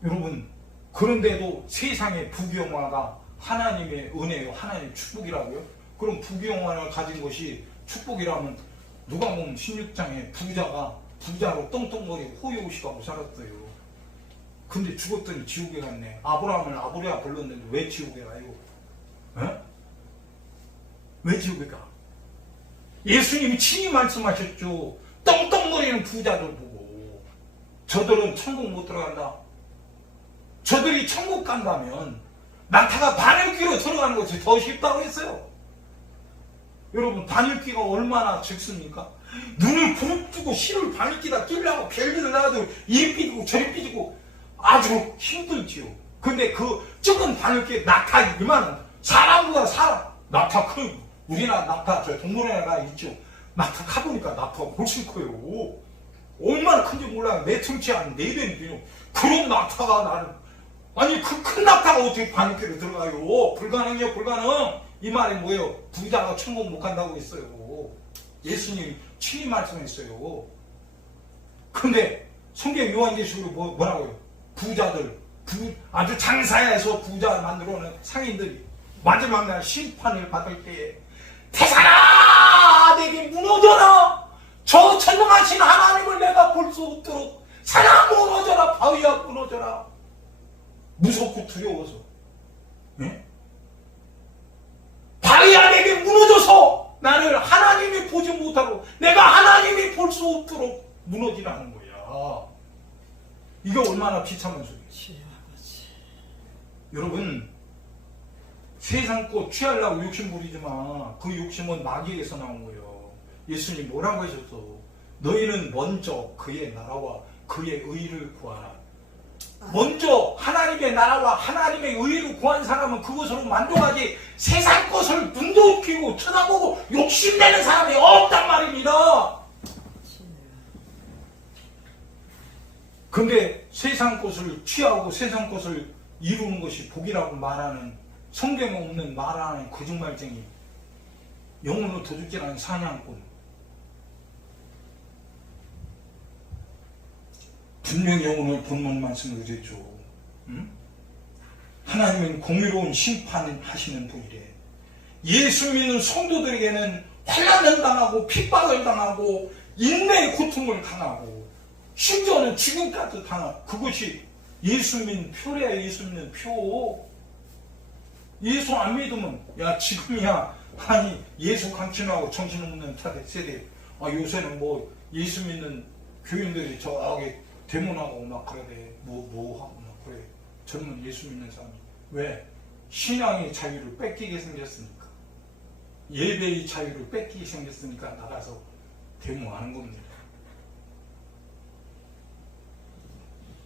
여러분, 그런데도 세상의 부귀영화가 하나님의 은혜요, 하나님의 축복이라고요? 그럼 부귀영화를 가진 것이 축복이라면 누가 보면 16장에 부자로 똥똥거리고 호요시가고 살았어요. 근데 죽었더니 지옥에 갔네. 아브라함을 아브레아 불렀는데 왜 지옥에 가요? 에? 왜 지옥에 가? 예수님이 친히 말씀하셨죠. 똥똥거리는 부자들 보고 저들은 천국 못 들어간다. 저들이 천국 간다면 낙타가 바늘귀로 들어가는 것이 더 쉽다고 했어요. 여러분, 바늘귀가 얼마나 적습니까? 눈을 부릅뜨고 실을 바늘귀다 끼려고 별일을 나도 이리 삐지고 저리 삐지고 아주 힘들지요. 근데 그 적은 바늘귀 낙타 이만한, 사람보다 사람, 낙타 큰, 우리나라 낙타 저 동물원에 있죠. 낙타 가보니까 낙타가 훨씬 커요. 얼마나 큰지 몰라요. 내 등치 한 4배는 그런 낙타가 나는, 아니 그 큰 낙타가 어떻게 바늘귀로 들어가요? 불가능해요. 불가능. 이 말이 뭐예요? 부자가 천국 못 간다고 했어요. 예수님이 친히 말씀했어요. 근데 성경 요한계시록으로 뭐라고요? 부자들, 아주 장사해서 부자 만들어놓은 상인들이 마지막 날 심판을 받을 때에 태산아 내게 무너져라. 저 전능하신 하나님을 내가 볼 수 없도록 산아 무너져라. 바위야 무너져라. 무섭고 두려워서. 네? 바위야 내게 무너져서 나를 하나님이 보지 못하고 내가 하나님이 볼 수 없도록 무너지라는 거야. 이게 얼마나 비참한 소리예요. 여러분, 세상 것 취하려고 욕심 부리지만 그 욕심은 마귀에서 나온 거예요. 예수님 뭐라고 하셨어? 너희는 먼저 그의 나라와 그의 의를 구하라. 먼저 하나님의 나라와 하나님의 의를 구한 사람은 그것으로 만족하지, 세상 것을 눈도 웃기고 쳐다보고 욕심내는 사람이 없단 말입니다. 근데 세상 것을 취하고 세상 것을 이루는 것이 복이라고 말하는, 성경에 없는 말하는 거짓말쟁이, 영혼을 도둑질하는 사냥꾼. 분명히 오늘 본문 말씀을 드렸죠. 하나님은 공의로운 심판하시는 분이래. 예수 믿는 성도들에게는 환난을 당하고 핍박을 당하고 인내의 고통을 당하고 심지어는 지금까지 당하고, 그것이 예수 믿는 표래야. 예수 믿는 표. 예수 안 믿으면 야 지금이야 아니 예수 강취하고 정신없는 세대 요새는 뭐 예수 믿는 교인들이 저기 대문하고 막 그래. 뭐 하고 막 그래. 젊은 예수 믿는 사람이. 왜? 신앙의 자유를 뺏기게 생겼으니까. 예배의 자유를 뺏기게 생겼으니까 나가서 데모하는 겁니다.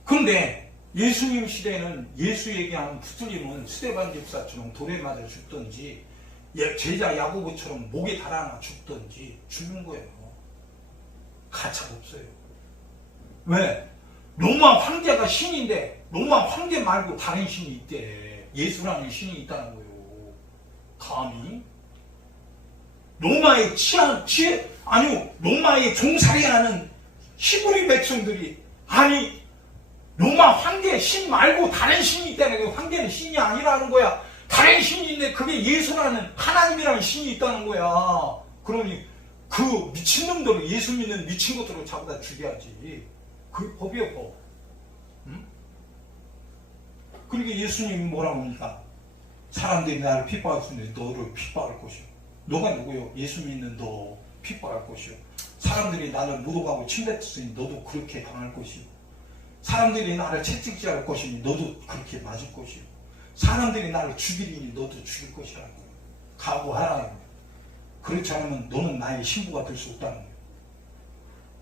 그런데 예수님 시대에는 예수 얘기하는 붙들림은 스데반 집사처럼 돌에 맞아 죽든지 제자 야고보처럼 목에 달아나 죽든지 죽는 거예요. 가차가 없어요. 왜? 로마 황제가 신인데 로마 황제 말고 다른 신이 있대. 예수라는 신이 있다는 거예요. 감히? 로마의 로마의 종살이하는 히브리 백성들이 로마 황제 신 말고 다른 신이 있다는 거예요. 황제는 신이 아니라는 거야. 다른 신인데 그게 예수라는 하나님이라는 신이 있다는 거야. 그러니 그 미친놈들을 예수 믿는 미친 것들을 잡아다 죽여야지. 그 법이에요, 법. 응? 그러니까 예수님이 뭐라고 합니까? 사람들이 나를 핍박할 수 있는데 너를 핍박할 것이요. 너가 누구요? 예수 믿는 너 핍박할 것이요. 사람들이 나를 모독하고 침뱉으니 너도 그렇게 당할 것이요. 사람들이 나를 채찍질할 것이니 너도 그렇게 맞을 것이요. 사람들이 나를 죽이니 너도 죽일 것이라는 거예요. 각오하라. 그렇지 않으면 너는 나의 신부가 될 수 없다는 거예요.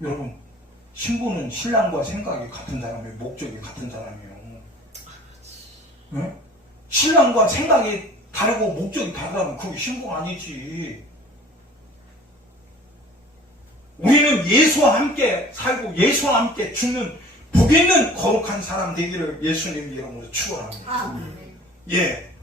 여러분, 신부는 신랑과 생각이 같은 사람이에요. 목적이 같은 사람이에요. 네? 신랑과 생각이 다르고 목적이 다르다면 그게 신부가 아니지. 우리는 예수와 함께 살고 예수와 함께 죽는 복 있는 거룩한 사람 되기를 예수님 이름으로 축원합니다. 아멘. 예.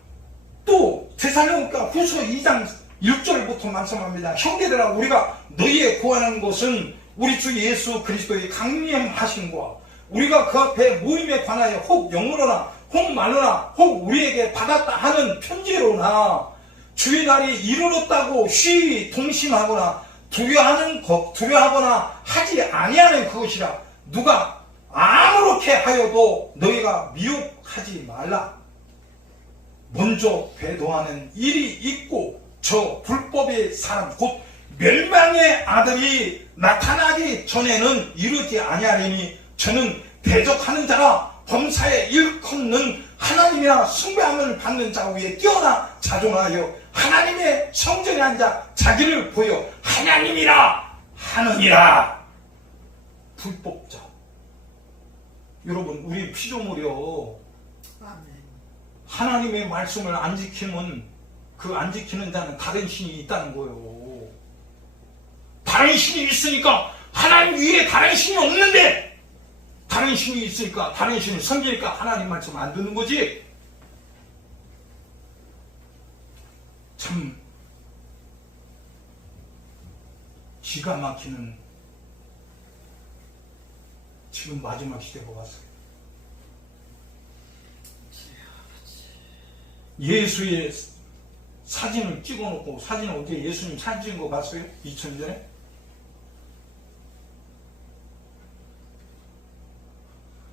또 데살로니가 후서 2장 1절부터 말씀합니다. 형제들아, 우리가 너희에 구하는 것은 우리 주 예수 그리스도의 강림하심과 우리가 그 앞에 모임에 관하여 혹 영으로나 혹 말로나 혹 우리에게 받았다 하는 편지로나 주의 날이 이르렀다고 쉬이 동심하거나 두려워하거나 하지 아니하는 그것이라. 누가 아무렇게 하여도 너희가 미혹하지 말라. 먼저 배도하는 일이 있고 저 불법의 사람 곧 멸망의 아들이 나타나기 전에는 이르지 아니하리니 저는 대적하는 자라 범사에 일컫는 하나님이나 숭배함을 받는 자 위에 뛰어나 자존하여 하나님의 성전에 앉아 자기를 보여 하나님이라 하느니라. 불법자. 여러분, 우리 피조물이요, 아멘. 하나님의 말씀을 안 지키면 그 안 지키는 자는 다른 신이 있다는 거예요. 다른 신이 있으니까 하나님 위에 다른 신이 없는데 다른 신이 있으니까 다른 신을 섬기니까 하나님 말씀 안 듣는 거지. 참 기가 막히는 지금 마지막 시대가 왔어요. 예수의 사진을 찍어놓고, 사진을 어제 예수님 사진 찍은 거 봤어요? 2000년 전에?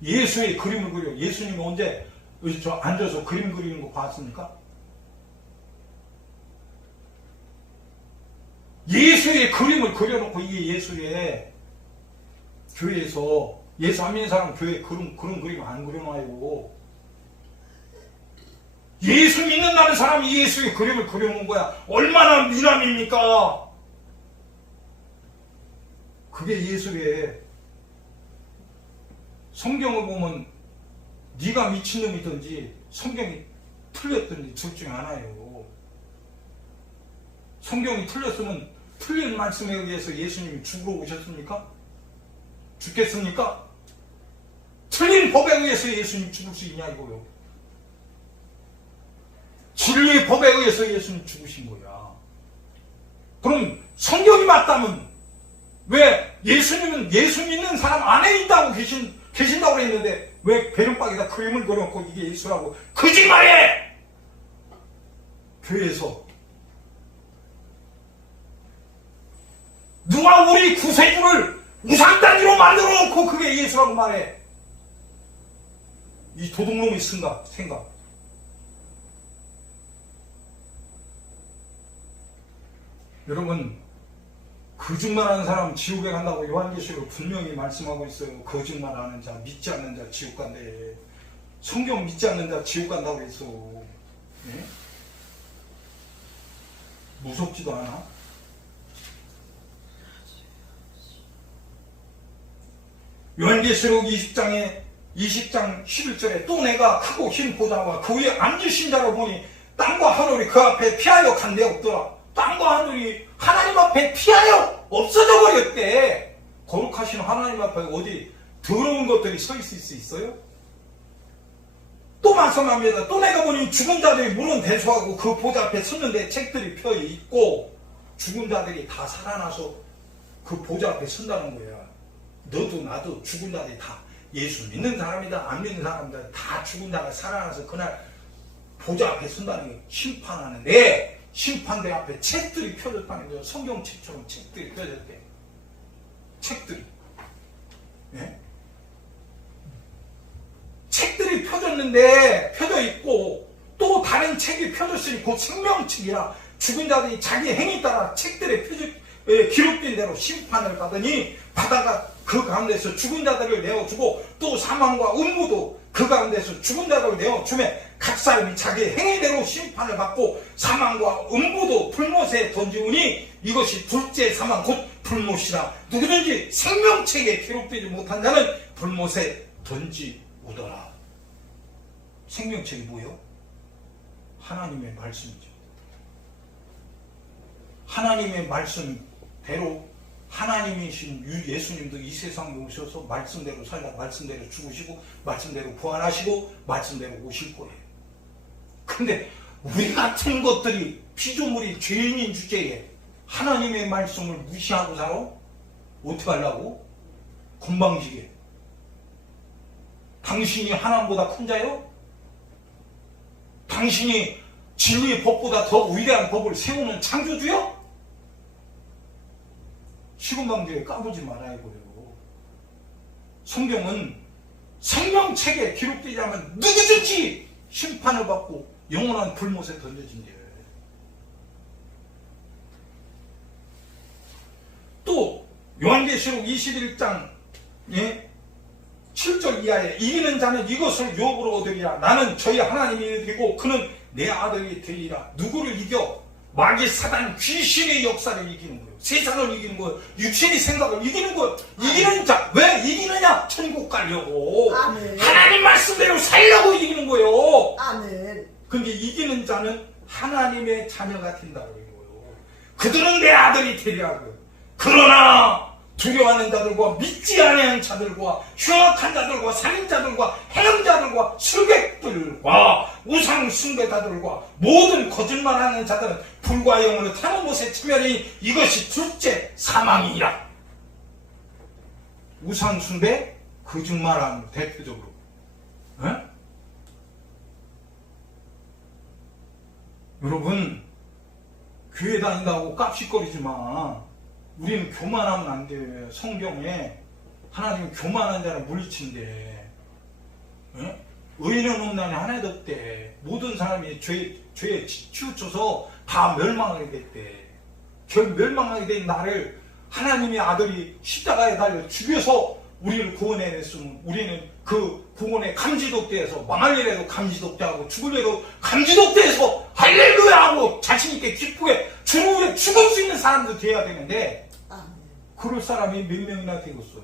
예수의 그림을 그려. 예수님이 언제 저 앉아서 그림 그리는 거 봤습니까? 예수의 그림을 그려놓고 이게 예수의 교회에서 예수 안 믿는 사람은 교회에 그런 그림 안 그려놔요. 예수 믿는다는 사람이 예수의 그림을 그려놓은 거야. 얼마나 미남입니까? 그게 예수의. 성경을 보면 네가 미친놈이든지 성경이 틀렸든지 둘 중에 하나예요. 성경이 틀렸으면 틀린 말씀에 의해서 예수님이 죽으러 오셨습니까? 죽겠습니까? 틀린 법에 의해서 예수님 죽을 수 있냐 이거요. 진리의 법에 의해서 예수님 죽으신 거야. 그럼 성경이 맞다면 왜 예수님은 예수 믿는 사람 안에 있다고 계신다고 했는데 왜 배름박에다 그림을 그려놓고 이게 예수라고 거짓말해! 교회에서 누가 우리 구세주를 우상단지로 만들어 놓고 그게 예수라고 말해. 이 도둑놈의 생각. 여러분, 거짓말하는 사람 지옥에 간다고 요한계시록 분명히 말씀하고 있어요. 거짓말하는 자, 믿지 않는 자 지옥 간대. 성경 믿지 않는 자 지옥 간다고 했어. 예? 무섭지도 않아? 요한계시록 20장 11절에 또 내가 크고 흰 보좌와 그 위에 앉으신 자를 보니 땅과 하늘이 그 앞에 피하여 간 데 없더라. 땅과 하늘이 하나님 앞에 피하여 없어져 버렸대. 거룩하신 하나님 앞에 어디 더러운 것들이 서 있을 수 있어요? 또 말씀합니다. 또 내가 보니 죽은 자들이 물은 대수하고 그 보좌 앞에 섰는데 책들이 펴 있고 죽은 자들이 다 살아나서 그 보좌 앞에 선다는 거야. 너도 나도 죽은 자들이 다 예수 믿는 사람이다 안 믿는 사람이다 다 죽은 자가 살아나서 그날 보좌 앞에 선다는 게 심판하는데 심판대 앞에 책들이 펴졌다는 거예요. 성경책처럼 책들이 펴졌대. 책들이. 예? 책들이 펴졌는데 펴져 있고 또 다른 책이 펴졌으니 곧 생명책이라 죽은 자들이 자기 행위 따라 책들에 기록된 대로 심판을 받으니 바다가 그 가운데서 죽은 자들을 내어주고 또 사망과 음부도 그 가운데서 죽은 자들을 내어주매 각 사람이 자기 행위대로 심판을 받고 사망과 음부도 불못에 던지우니 이것이 둘째 사망 곧 불못이라. 누구든지 생명책에 기록되지 못한 자는 불못에 던지우더라. 생명책이 뭐예요? 하나님의 말씀이죠. 하나님의 말씀대로 하나님이신 예수님도 이 세상에 오셔서 말씀대로 살다 말씀대로 죽으시고 말씀대로 부활하시고 말씀대로 오실 거예요. 근데 우리 같은 것들이 피조물이 죄인인 주제에 하나님의 말씀을 무시하고 살아? 어떻게 하려고? 건방지게. 당신이 하나님보다 큰 자요? 당신이 진리의 법보다 더 위대한 법을 세우는 창조주요? 시금방지에 까부지 말아야고요. 성경은 생명책에 기록되지 않으면 누구든지 심판을 받고 영원한 불못에 던져진대요. 또 요한계시록 21장 7절 이하에 이기는 자는 이것을 유업으로 얻으리라. 나는 저희 하나님이 되고 그는 내 아들이 되리라. 누구를 이겨? 마귀 사단 귀신의 역사를 이기는 거예요. 세상을 이기는 거예요. 육신의 생각을 이기는 거예요. 이기는 자. 왜 이기느냐? 천국 가려고. 아멘. 하나님 말씀대로 살려고 이기는 거예요. 아멘. 근데 이기는 자는 하나님의 자녀가 된다는 거예요. 그들은 내 아들이 되리라고요. 그러나 두려워하는 자들과 믿지 아니하는 자들과 흉악한 자들과 살인자들과 해영자들과 술객들과 우상 숭배자들과 모든 거짓말하는 자들은 불과 영으로 타는 곳에 참여하니 이것이 둘째 사망이라. 우상 숭배, 거짓말하는 대표적으로. 에? 여러분 교회 다닌다고 깝식거리지 마. 우리는 교만하면 안 돼. 성경에 하나님은 교만한 자를 물리친대. 어? 의인은 없나니 하나도 없대. 모든 사람이 죄에 치우쳐서 다 멸망하게 됐대. 결 멸망하게 된 나를 하나님의 아들이 십자가에 달려 죽여서 우리를 구원해냈으면 우리는 그 구원의 감지독대에서 망할 일에도 감지독대하고 죽을 일에도 감지독대해서 할렐루야 하고 자신있게 기쁘게 주를 위해 죽을 수 있는 사람도 돼야 되는데 그럴 사람이 몇 명이나 되겠어요.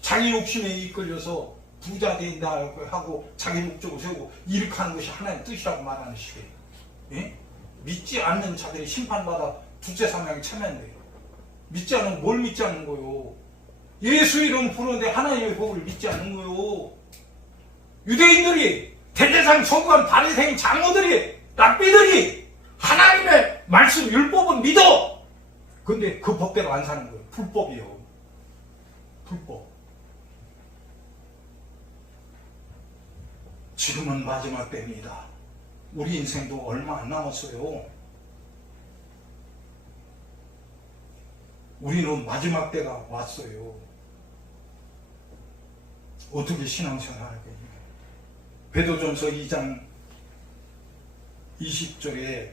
자기 욕심에 이끌려서 부자 된다 하고 자기 목적을 세우고 이렇게 하는 것이 하나님의 뜻이라고 말하는 식이에요. 예? 믿지 않는 자들이 심판받아 둘째 사망에 참여한대요. 믿지 않으면 뭘 믿지 않는 거요? 예수 이름 부르는데 하나님의 법을 믿지 않는 거요. 유대인들이 대제사장 서기관 바리새인 장로들이 랍비들이 하나님의 말씀 율법은 믿어. 근데 그 법대로 안 사는 거예요. 불법이에요. 불법. 지금은 마지막 때입니다. 우리 인생도 얼마 안 남았어요. 우리는 마지막 때가 왔어요. 어떻게 신앙생활 할 거예요? 베드로전서 2장 20절에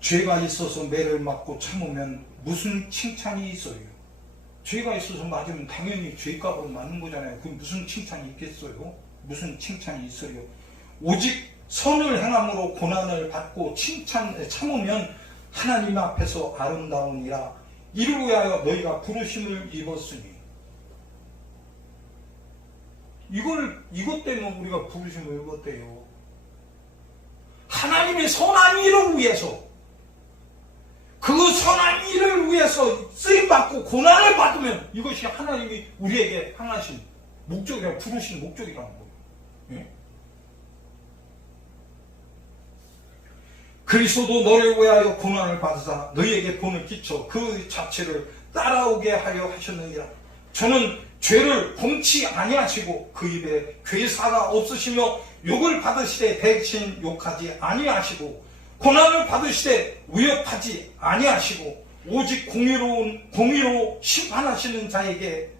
죄가 있어서 매를 맞고 참으면 무슨 칭찬이 있어요? 죄가 있어서 맞으면 당연히 죄값으로 맞는 거잖아요. 그 무슨 칭찬이 있겠어요? 무슨 칭찬이 있어요? 오직 선을 행함으로 고난을 받고 참으면 하나님 앞에서 아름다우니라. 이를 위하여 너희가 부르심을 입었으니. 이것 때문에 우리가 부르심을 입었대요. 하나님의 선한 일을 위해서, 그 선한 일을 위해서 쓰임받고 고난을 받으면 이것이 하나님이 우리에게 향하신 목적이라, 부르신 목적이라는 거예요. 예? 그리스도도 너를 위하여 고난을 받으사 너희에게 본을 끼쳐 그 자체를 따라오게 하려 하셨느니라. 저는 죄를 범치 아니하시고 그 입에 괴사가 없으시며 욕을 받으시되 대신 욕하지 아니하시고 고난을 받으시되 위협하지 아니하시고 오직 공의로 심판하시는 자에게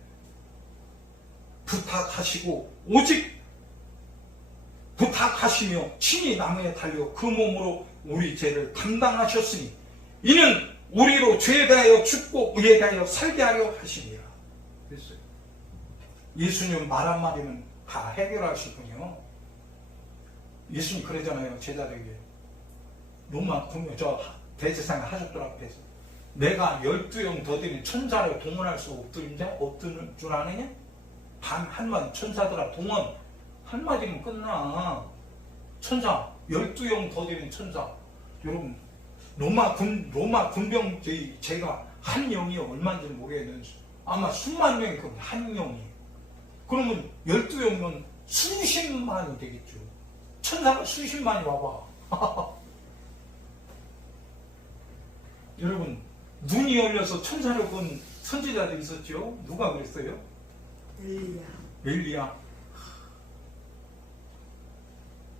부탁하시고 오직 부탁하시며 친히 나무에 달려 그 몸으로 우리 죄를 담당하셨으니 이는 우리로 죄에 대하여 죽고 의에 대하여 살게 하려 하시니라. 그랬어요. 예수님 말 한마디면 다 해결하시군요. 예수님 그러잖아요. 제자들에게 로마 군요 저 대제사장 하셨더라 앞에서 내가 12영 더 되는 천사를 동원할 수 없는 줄 아느냐? 한마디 천사들아 동원 한마디면 끝나. 천사 12영 더 되는 천사. 여러분 로마 군병 제가 한 영이 얼마인지 모르겠는데 아마 수만 명이 한 영이. 그러면 12영이면 수십만이 되겠죠. 천사가 수십만이 와봐. 여러분 눈이 열려서 천사를 본 선지자들이 있었죠. 누가 그랬어요? 엘리야.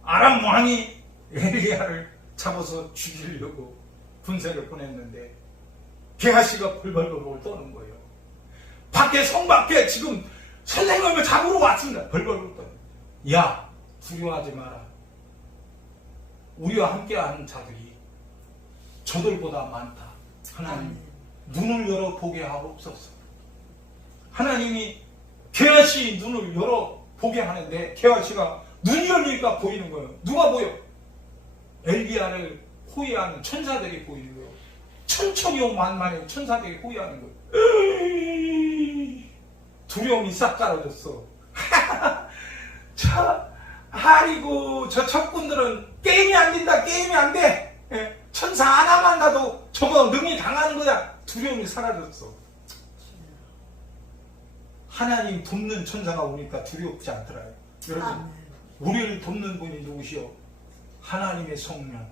아람 왕이 엘리야를 잡아서 죽이려고 군사를 보냈는데 게하시가 벌벌벌 떠는 거예요. 성 밖에 지금 선생님을 잡으러 왔습니다. 벌벌벌 떠는. 야 두려워하지 마라. 우리와 함께하는 자들이 저들보다 많다. 하나님 눈을 열어 보게 하옵소서. 하나님이 게하시 눈을 열어 보게 하는데 게하시가 눈이 열리니까 보이는 거예요. 누가 보여? 엘리야를 호위하는 천사들이 보이는 거예요. 천천히오 만만의 천사들이 호위하는 거예요. 두려움이 싹 가라졌어. 아이고 저 적군들은 게임이 안 된다. 게임이 안 돼. 천사 하나만 가도 저거 능히 당하는 거야. 두려움이 사라졌어. 하나님 돕는 천사가 오니까 두렵지 않더라요. 여러분 우리를 돕는 분이 누구시오? 하나님의 성령.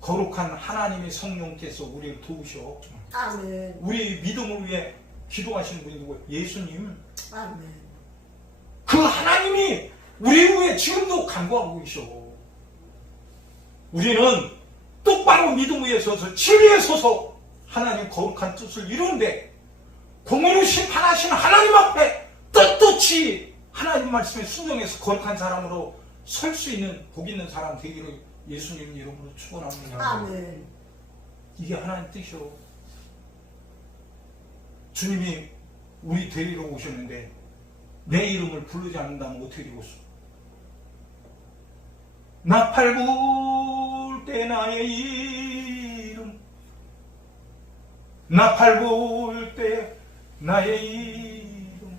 거룩한 하나님의 성령께서 우리를 도우셔. 우리 믿음을 위해 기도하시는 분이 누구예요? 예수님. 그 하나님이 우리 위해 지금도 간구하고 계셔. 우리는 똑바로 믿음 위에 서서 진리에 서서 하나님 거룩한 뜻을 이루는데 공의로 심판하시는 하나님 앞에 떳떳이 하나님 말씀에 순종해서 거룩한 사람으로 설 수 있는 복 있는 사람 되기를 예수님 이름으로 축원합니다. 이게 하나님 뜻이요. 주님이 우리 데리러 오셨는데 내 이름을 부르지 않는다면 어떻게 되겠어? 나팔 불 때 나의 이름, 나팔 불 때 나의 이름.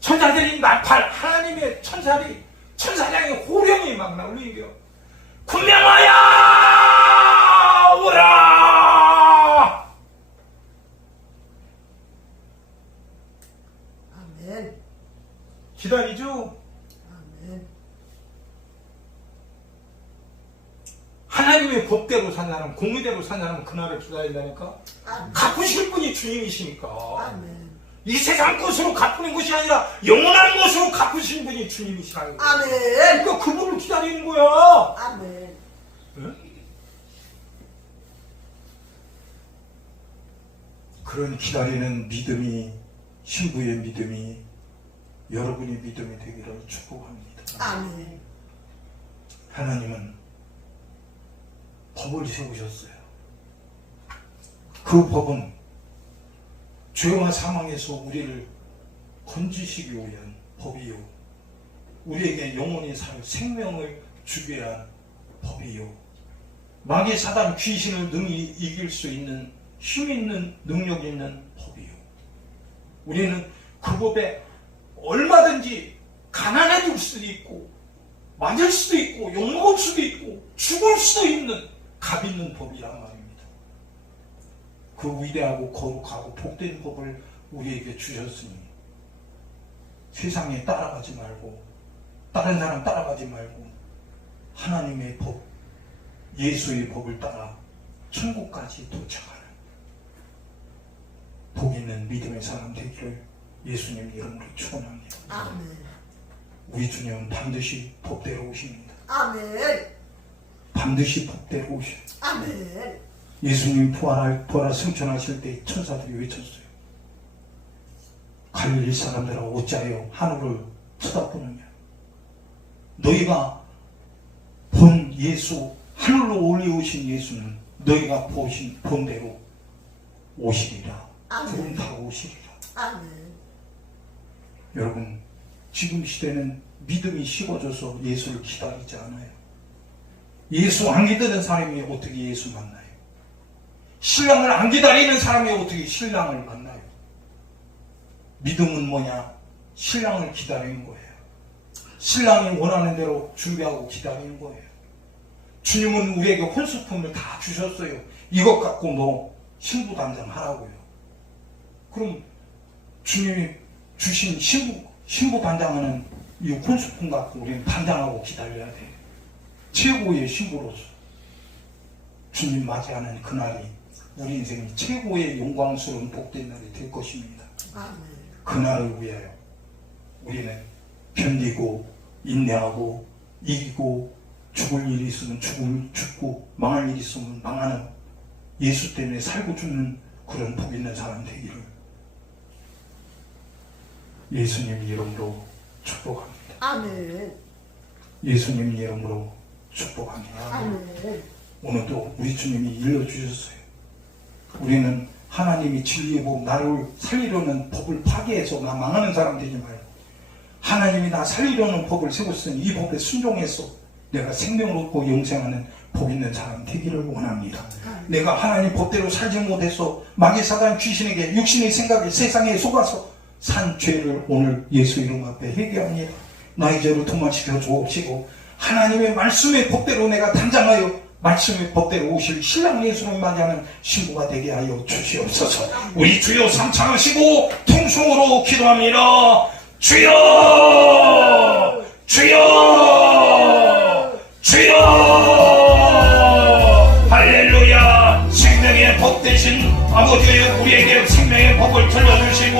천사들이 나팔, 하나님의 천사장의 호령이 막 나올리며 군명하여 오라. 기다리죠? 하나님의 법대로 산 사람, 공의대로 산 사람은 그날을 기다린다니까? 갚으실 분이 주님이시니까. 이 세상 것으로 갚는 것이 아니라 영원한 것으로 갚으신 분이 주님이시라는 거예요. 그러니까 그분을 기다리는 거야. 응? 그런 기다리는 믿음이, 신부의 믿음이 여러분의 믿음이 되기를 축복합니다. 하나님은 법을 세우셨어요. 그 법은 죄와 사망에서 우리를 건지시기 위한 법이요, 우리에게 영원히 살 생명을 주기 위한 법이요, 마귀 사단 귀신을 능히 이길 수 있는 힘 있는 능력 있는 법이요. 우리는 그 법에 얼마든지 가난해질 수도 있고 맞을 수도 있고 욕먹을 수도 있고 죽을 수도 있는 값 있는 법이란 말입니다. 그 위대하고 거룩하고 복된 법을 우리에게 주셨으니 세상에 따라가지 말고 다른 사람 따라가지 말고 하나님의 법, 예수의 법을 따라 천국까지 도착하는 복 있는 믿음의 사람 되기를 예수님 이름으로 축원합니다. 아멘. 우리 주님은 반드시 법대로 오십니다. 아멘. 반드시 법대로 오십니다. 아멘. 예수님 부활 승천하실 때 천사들이 외쳤어요. 갈릴리 사람들아 어찌하여 하늘을 쳐다보느냐. 너희가 본 예수, 하늘로 올려오신 예수는 너희가 본 대로 오시리라. 구름 타고 오시리라. 아멘. 여러분, 지금 시대는 믿음이 식어져서 예수를 기다리지 않아요. 예수 안 기다리는 사람이 어떻게 예수 만나요? 신랑을 안 기다리는 사람이 어떻게 신랑을 만나요? 믿음은 뭐냐? 신랑을 기다리는 거예요. 신랑이 원하는 대로 준비하고 기다리는 거예요. 주님은 우리에게 혼수품을 다 주셨어요. 이것 갖고 너 신부 단장 하라고요. 그럼 주님이 주신 신부 단장하는 이 혼수품 갖고 우리는 단장하고 기다려야 돼. 최고의 신부로서 주님 맞이하는 그날이 우리 인생이 최고의 영광스러운 복된 날이 될 것입니다. 아멘. 그날을 위하여 우리는 견디고 인내하고 이기고 죽을 일이 있으면 죽고 망할 일이 있으면 망하는 예수 때문에 살고 죽는 그런 복 있는 사람 되기를 예수님 이름으로 축복합니다. 아멘. 예수님 이름으로 축복합니다. 아멘. 오늘도 우리 주님이 일러주셨어요. 우리는 하나님이 진리의 법, 나를 살리려는 법을 파괴해서 나 망하는 사람 되지 말고 하나님이 나 살리려는 법을 세웠으니 이 법에 순종해서 내가 생명을 얻고 영생하는 복 있는 사람 되기를 원합니다. 내가 하나님 법대로 살지 못해서 마귀 사단 귀신에게 육신의 생각에 세상에 속아서 산 죄를 오늘 예수 이름 앞에 회개합니다. 나의 죄를 도망시켜 주옵시고 하나님의 말씀의 법대로 내가 단장하여 말씀의 법대로 오실 신랑 예수를 맞이하는 신부가 되게 하여 주시옵소서. 우리 주여 삼창하시고 통성으로 기도합니다. 주여! 주여! 주여! 할렐루야! 생명의 법 대신 아버지의 우리에게 생명의 법을 들려주시고